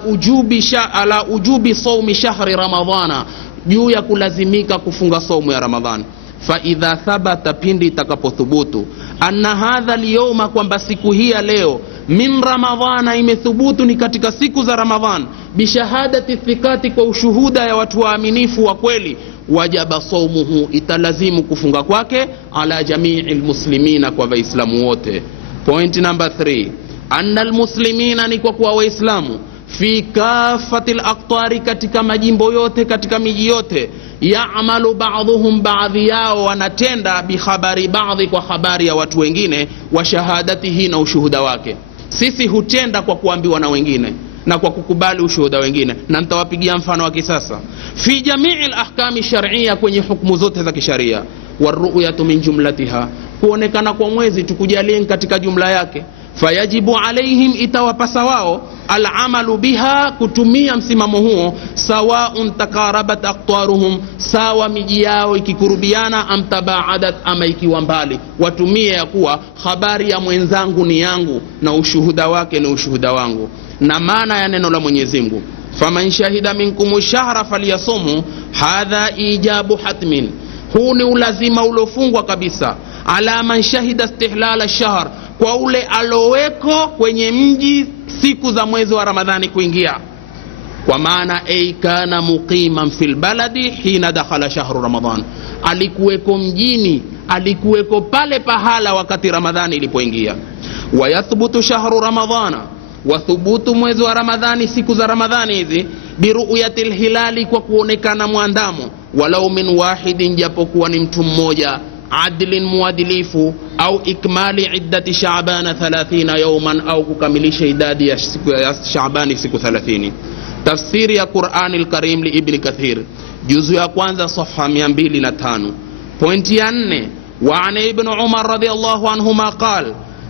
ujubi sawmi shahri Ramadhana, juu ya kulazimika kufunga saumu ya Ramadhani. Fa idha thabata, pindi itakapothubutu, anna hadha al-yawma, kwamba siku hii ya leo, min Ramadhana, imethubutu ni katika siku za Ramadhan, bishahadati thikati, kwa ushuhuda ya watu waaminifu wa kweli, wajaba saumuhu, italazimu kufunga kwake, ala jami'il muslimina, kwa waislamu wote. Point number 3, anna al-muslimina, ni kwa kuwa waislamu, fi kafatil aqtari, katika majimbo yote, katika miji yote, ya'malu ba'dhuhum, baadhi yao wanatenda, bi khabari baadhi, kwa habari ya watu wengine, wa shahadatihi, na ushuhuda wake. Sisi hutenda kwa kuambiwa na wengine na kwa kukubali ushuhuda wengine, na nitawapigia mfano wa kisasa. Fi jami'il ahkami shar'iyya, kwenye hukumu zote za kisharia. Waru'yatu min jumlatiha, kuonekana kwa mwezi tukujalie katika jumla yake. Fayajibu alaihim, itawapasa wao, al'amalu biha, kutumia msimamo huo, sawa'un takarabat aqtaruhum, sawa miji yao ikikurubiana, am tabaadat, ama ikiwa mbali, watumie ya kuwa habari ya mwenzangu ni yangu na ushuhuda wake ni ushuhuda wangu. Na maana ya neno la Mwenyezi Mungu, faman shahida minkum shahra falyasumu, hadha ijabu hatmin, huu ni ulazima ulofungwa kabisa, ala man shahida istihlal ash-shahr, kwa ule aloweko kwenye mji siku za mwezi wa Ramadhani kuingia. Kwa maana kana muqiman fil baladi hina dakhala shahru Ramadhan, alikuweko mjini, alikuweko pale pahala wakati Ramadhani ilipoingia. Wa yathbutu shahru Ramadhana, wa thubutu mwezi wa Ramadhani, siku za Ramadhani hizi, biru'yatil hilali, kwa kuonekana muandamo, walau min wahidin, japokuwa ni mtu mmoja, adlin, muadilifu, au ikmali iddati Shaabana 30 yawman, au kukamilisha idadi ya siku ya Shaabani siku 30. Tafsiri ya Qur'an al-Karim li Ibn Kathir, juzu ya kwanza, safha 205. Pointi ya 4, wa an Ibn Umar radhiyallahu anhuma qala,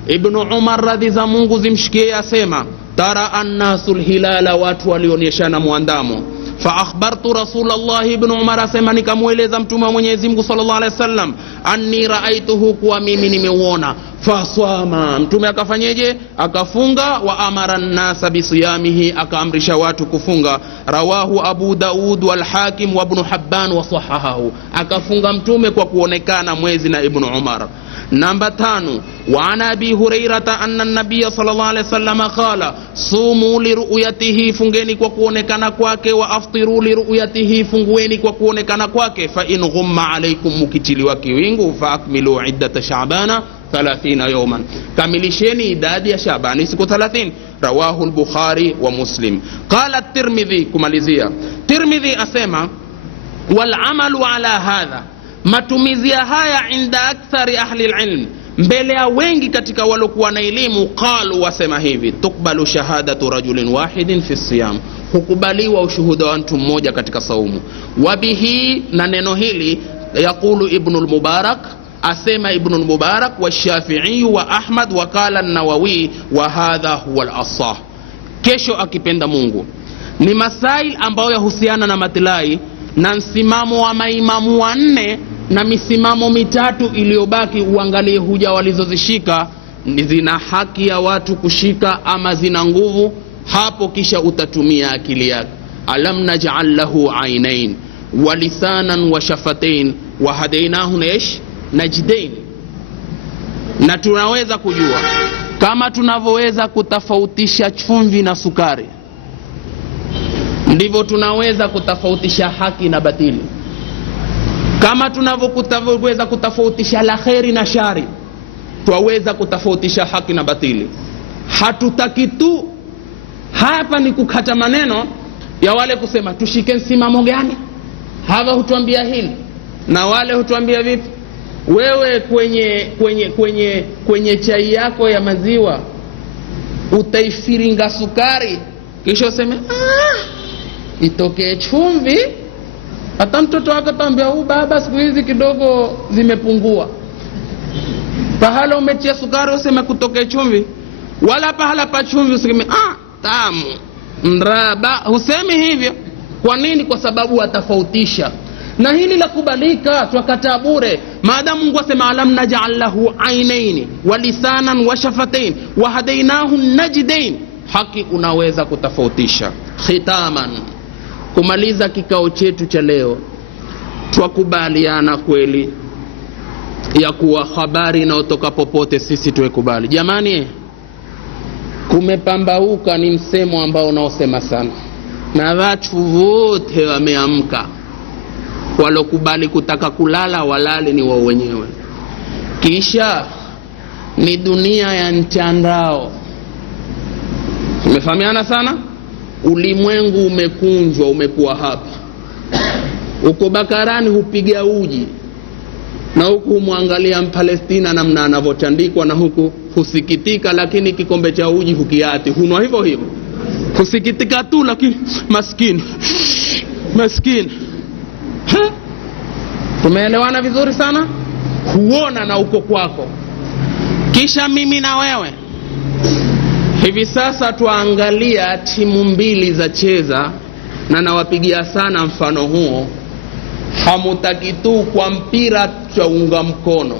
Ibn Umar radhi za Mungu zimshikie asema, tara annasul hilala, watu walionyeshana muandamo. Fa akhbartu Rasulullah ibn Umar, asema nikamueleza mtume wa Mwenyezi Mungu sallallahu alaihi wasallam, anni raaituhu, kuwa mimi nimeuona. Fa swama, mtume akafanyeje? Akafunga. Wa amara an-nasa bisiyamihi, akaamrisha watu kufunga. Rawahu Abu Daud wal Hakim wa Ibn Hibban wa sahahahu, akafunga mtume kwa kuonekana mwezi na Ibn Umar. Namba 5, wa ana Abi Hurairah anna an-nabiy sallallahu alaihi wasallam qala sumu li ru'yatihi, fungeni kwa kuonekana kwake. Wa aftiru li ru'yatihi, fungueni kwa kuonekana kwake. Fa in ghumma alaykum, mukitiliwa kiwingu, fa akmilu iddat Sha'bana 30 yawman, kamilisheni idadi ya Sha'bani siku 30. Rawahu al-Bukhari wa Muslim. Qala at-Tirmidhi, kumalizia Tirmidhi asema wal amalu ala hadha, matumizi haya inda akthari ahli al-ilm, mbele ya wengi katika walokuwa na elimu. Qalu, wasema hivi, tukbalu shahadatu rajulin wahidin fi siyam, hukubaliwa ushuhuda wa mtu mmoja katika saumu. Wabihi, na neno hili, yaqulu Ibn al-Mubarak, asema Ibn al-Mubarak wa Shafi'i wa Ahmad wa qala an-Nawawi wa hadha huwa al-asah. Kesho akipenda Mungu, ni masail ambayo yahusiana na matilai na msimamo wa maimamu 4 na misimamo 3 iliyobaki. Uangalie huja walizozishika, ni zina haki ya watu kushika ama zina nguvu. Hapo kisha utatumia akili yako. Alam naj'al lahu aynayn wa lisanan wa shafatain wa hadainahu najdain. Na tunaweza kujua kama tunavyoweza kutofautisha chumvi na sukari, ndivyo tunaweza kutofautisha haki na batili. Kama tunavyoweza kutofautisha la kheri na shari, twaweza kutofautisha haki na batili. Hatutaki tu hapa ni kukata maneno ya wale kusema tushike msimamo gani. Hawa hutuambia hili na wale hutuambia vipi. Wewe kwenye chai yako ya maziwa utaifiringa sukari, kisha useme itokee chumvi. Hata mtoto wako tambia, baba siku hizi kidogo zimepungua. Pahala umetia sukari useme kutoke chumvi, wala pahala pa chumvi useme tamu mraba. Husemi hivyo. Kwa nini? Kwa sababu atafautisha. Na hili la kubalika, twakataa bure. Maadamu Mungu asema alam naj'al lahu aynaini wa lisanan wa shafatain wa hadainahu najdain, haki unaweza kutofautisha. Khitaman, kumaliza kikao chetu cha leo, twakubaliana kweli ya kuwa habari inayotoka popote sisi tuwekubali. Jamani, kumepambauka ni msemo ambao unaosema sana, na watu wote wameamka. Walokubali kutaka kulala walale ni wao wenyewe. Kisha ni dunia ya mtandao, umefahamiana sana. Ulimwengu umekunjwa, umekuwa hapa. Uko Bakarani hupiga uji, na huku humwangalia Mpalestina namna anavyotandikwa, na huku husikitika, lakini kikombe cha uji hukiati. Hunwa hivyo hivyo, husikitika tu, lakini maskini. Tumeelewana vizuri sana? Huona na uko kwako. Kisha mimi na wewe hivi sasa tuangalia timu 2 za cheza, na nawapigia sana mfano huo. Hamutaki tu kwa mpira tutaunga mkono,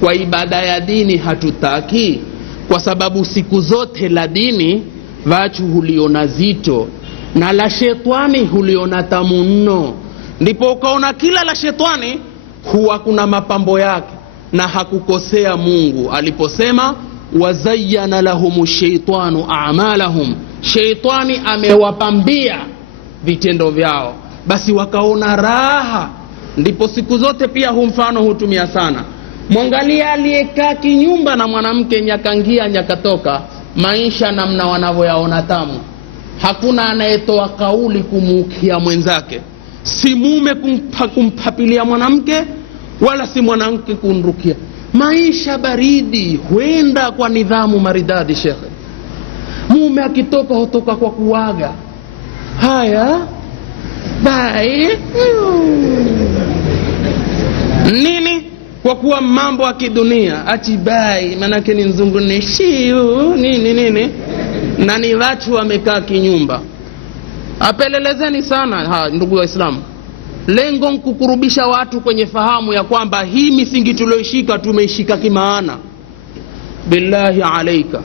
kwa ibada ya dini hatutaki, kwa sababu siku zote la dini watu huliona zito na la shetani huliona tamu mno. Ndipo ukaona kila la shetani huwa kuna mapambo yake, na hakukosea Mungu aliposema wazayyana lahumu shaytanu a'malahum, shaytani amewapambia vitendo vyao, basi wakaona raha. Ndipo siku zote pia mfano hutumia sana. Mwangalia aliyekaa kinyumba na mwanamke, nyakangia nyakatoka, maisha namna wanavyoyaona tamu. Hakuna anayetoa kauli kumukia mwenzake, si mume kumpapilia mwanamke, wala si mwanamke kunrukia. Maisha baridi huenda kwa nidhamu maridadi. Shekhe, mume akitoka hutoka kwa kuaga, haya bye nini, kwa kuwa mambo ya kidunia ati bye manake ni nzungunishi nini. na ni watu wamekaa kinyumba. Apelelezeni sana ndugu Waislamu. Lengo kukurubisha watu kwenye fahamu ya kwamba hii misingi tulioishika tumeishika kimaana. Billahi alaika,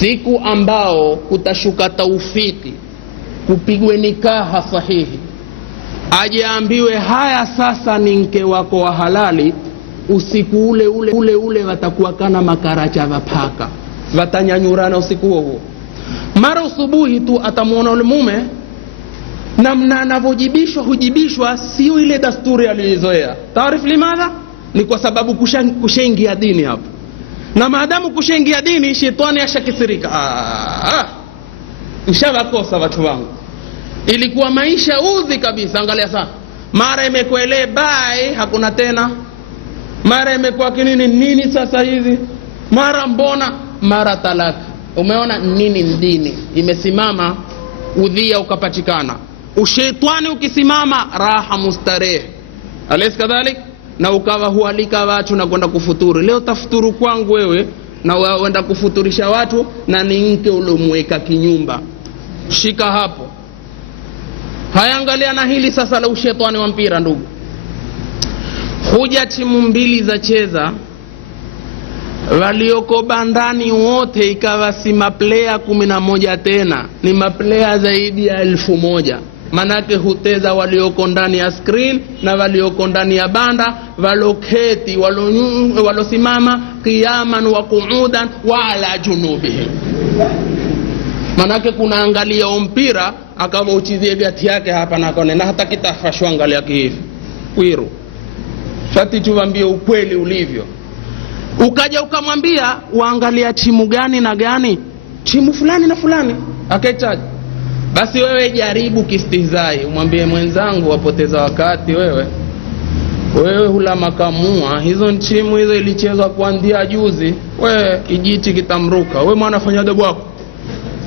siku ambao kutashuka taufiki kupigwe nikaha sahihi, ajeambiwe haya sasa ni mke wako wa halali, usiku ule watakuwa kana makaracha vapaka, watanyanyurana usiku huo. Mara usubuhi tu atamuona ule mume namna anavyojibishwa, hujibishwa sio ile dasturi aliyozoea. Taarifu limadha? Ni kwa sababu kushaingia dini hapo. Na maadamu kushaingia dini, shetani ashakisirika. Mshawakosa watu wangu. Ilikuwa maisha udhi kabisa. Angalia sana, mara imekuwa ile bai hakuna tena, mara imekuwa nini sasa hizi, mara mbona, mara talaka. Umeona nini? Dini imesimama, udhia ukapatikana. Ushetani ukisimama, raha mustarehe. Alaysa kadhalik? Na ukawa hualika watu na kwenda kufuturu. Leo tafuturu kwangu wewe na waenda kufuturisha watu, na ni mke uliomweka kinyumba. Shika hapo. Hayangalia na hili sasa la ushetani wa mpira ndugu. Huja timu mbili za cheza, walioko bandani wote ikawa si maplayer 11 tena, ni maplayer zaidi ya 1000. Manake huteza walioko ndani ya screen na walioko ndani ya banda, waloketi, walosimama qiyaman wa qu'udan wa ala junubihim. Manake kuna angalia mpira akawa uchizie gati yake hapa na kone, na hata kitafashwa angalia hivi wiru. Shati tuambie ukweli ulivyo. Ukaja ukamwambia waangalia timu gani na gani, timu fulani na fulani, akaitaja. Basi wewe jaribu kistihzai, umwambie mwenzangu wapoteza wakati wewe hula makamua, hizo timu hizo ilichezwa kuanzia juzi, wewe kijiti kitamruka, wewe mwana fanya adabu wako,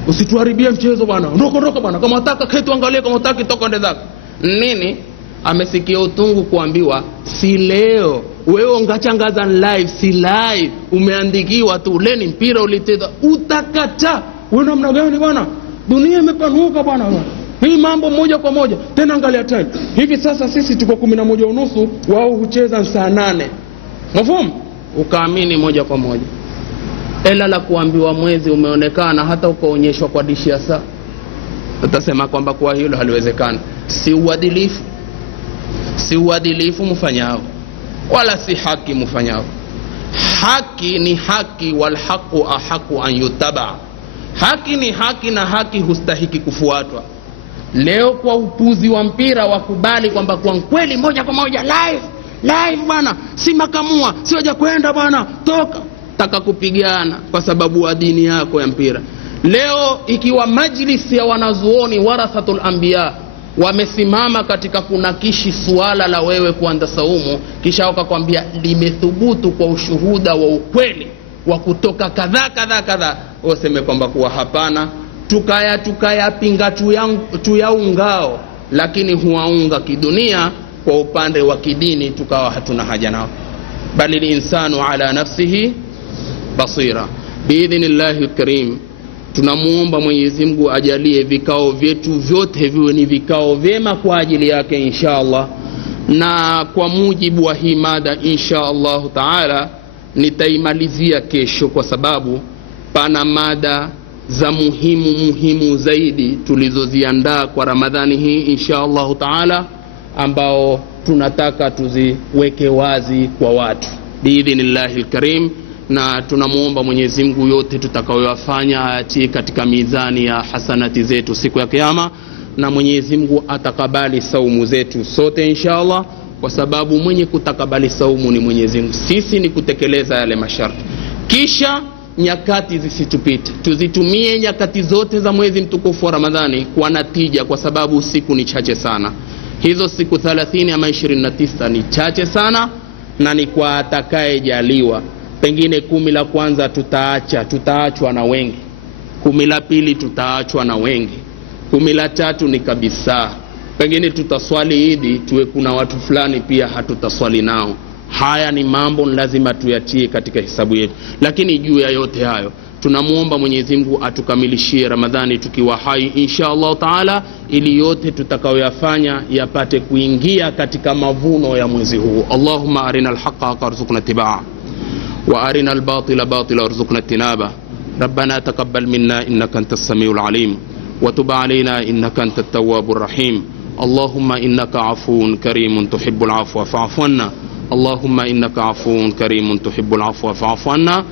usituharibie mchezo bwana, ondoka bwana, kama unataka ketu angalia, kama unataka toka ende zako. Nini? Amesikia utungu kuambiwa si leo, wewe ungachangaza live, si live, umeandikiwa tu leni mpira uliteza, utakata. Wewe namna gani bwana? Dunia imepanuka bwana. Hii mambo moja kwa moja. Tena angalia time. Hivi sasa sisi tuko 11:30, wao hucheza saa 8. Mfahamu? Ukaamini moja kwa moja. Ela la kuambiwa mwezi umeonekana, hata ukaonyeshwa kwa dishi ya saa, utasema kwamba kwa hilo haliwezekani. Si uadilifu. Si uadilifu mfanyao, wala si haki mfanyao. Haki ni haki, wal haqu ahaqu an yutaba. Haki ni haki na haki hustahiki kufuatwa. Leo kwa upuzi wa mpira wakubali kwamba kwa kweli moja kwa moja live bwana, si makamua, si waje kwenda bwana, toka taka kupigana kwa sababu wa dini yako ya mpira. Leo ikiwa majlisi ya wanazuoni warathatul anbiya wamesimama katika kunakishi suala la wewe kuanza saumu, kisha wakakwambia limethubutu kwa ushuhuda wa ukweli wa kutoka kadhaa, useme kwamba kuwa hapana, tukaya pinga tuyaungao, lakini huwaunga kidunia, kwa upande wa kidini tukawa hatuna haja nao. Bali linsanu ala nafsihi basira. Biidhnillahi karim, tunamuomba Mwenyezi Mungu ajalie vikao vyetu vyote viwe ni vikao vyema kwa ajili yake inshallah. Na kwa mujibu wa hii mada inshallah taala nitaimalizia kesho, kwa sababu pana mada za muhimu zaidi tulizoziandaa kwa Ramadhani hii inshallah taala, ambao tunataka tuziweke wazi kwa watu biidhnillahil karim. Na tunamuomba Mwenyezi Mungu yote tutakayoyafanya atie katika mizani ya hasanati zetu siku ya kiyama, na Mwenyezi Mungu atakabali saumu zetu sote inshallah, kwa sababu mwenye kutakabali saumu ni Mwenyezi Mungu. Sisi ni kutekeleza yale masharti. Kisha nyakati zisitupite, tuzitumie nyakati zote za mwezi mtukufu wa Ramadhani kwa natija, kwa sababu siku ni chache sana. Hizo siku 30 ama 29 ni chache sana, na ni kwa atakaye jaliwa. Pengine 10 la kwanza tutaachwa na wengi, 10 la pili tutaachwa na wengi, 10 la tatu ni kabisa. Pengine tutaswali Idi tuwe kuna watu fulani pia hatutaswali nao. Haya ni mambo lazima tuyatie katika hesabu yetu. Lakini juu ya yote hayo, tunamuomba Mwenyezi Mungu atukamilishie Ramadhani tukiwa hai insha Allah taala, ili yote tutakayoyafanya yapate kuingia katika mavuno ya mwezi huu. Allahumma arinal haqqa warzuqna ittiba'a wa arinal batila batila warzuqna ijtinaba. Rabbana taqabbal minna innaka antas samiul alim wa tub alayna innaka antat tawwabur rahim. Allahumma innaka afuwun karimun tuhibbul afwa fa'fu anna. Allahumma innaka afuwun karimun tuhibbul afwa fa'fu anna.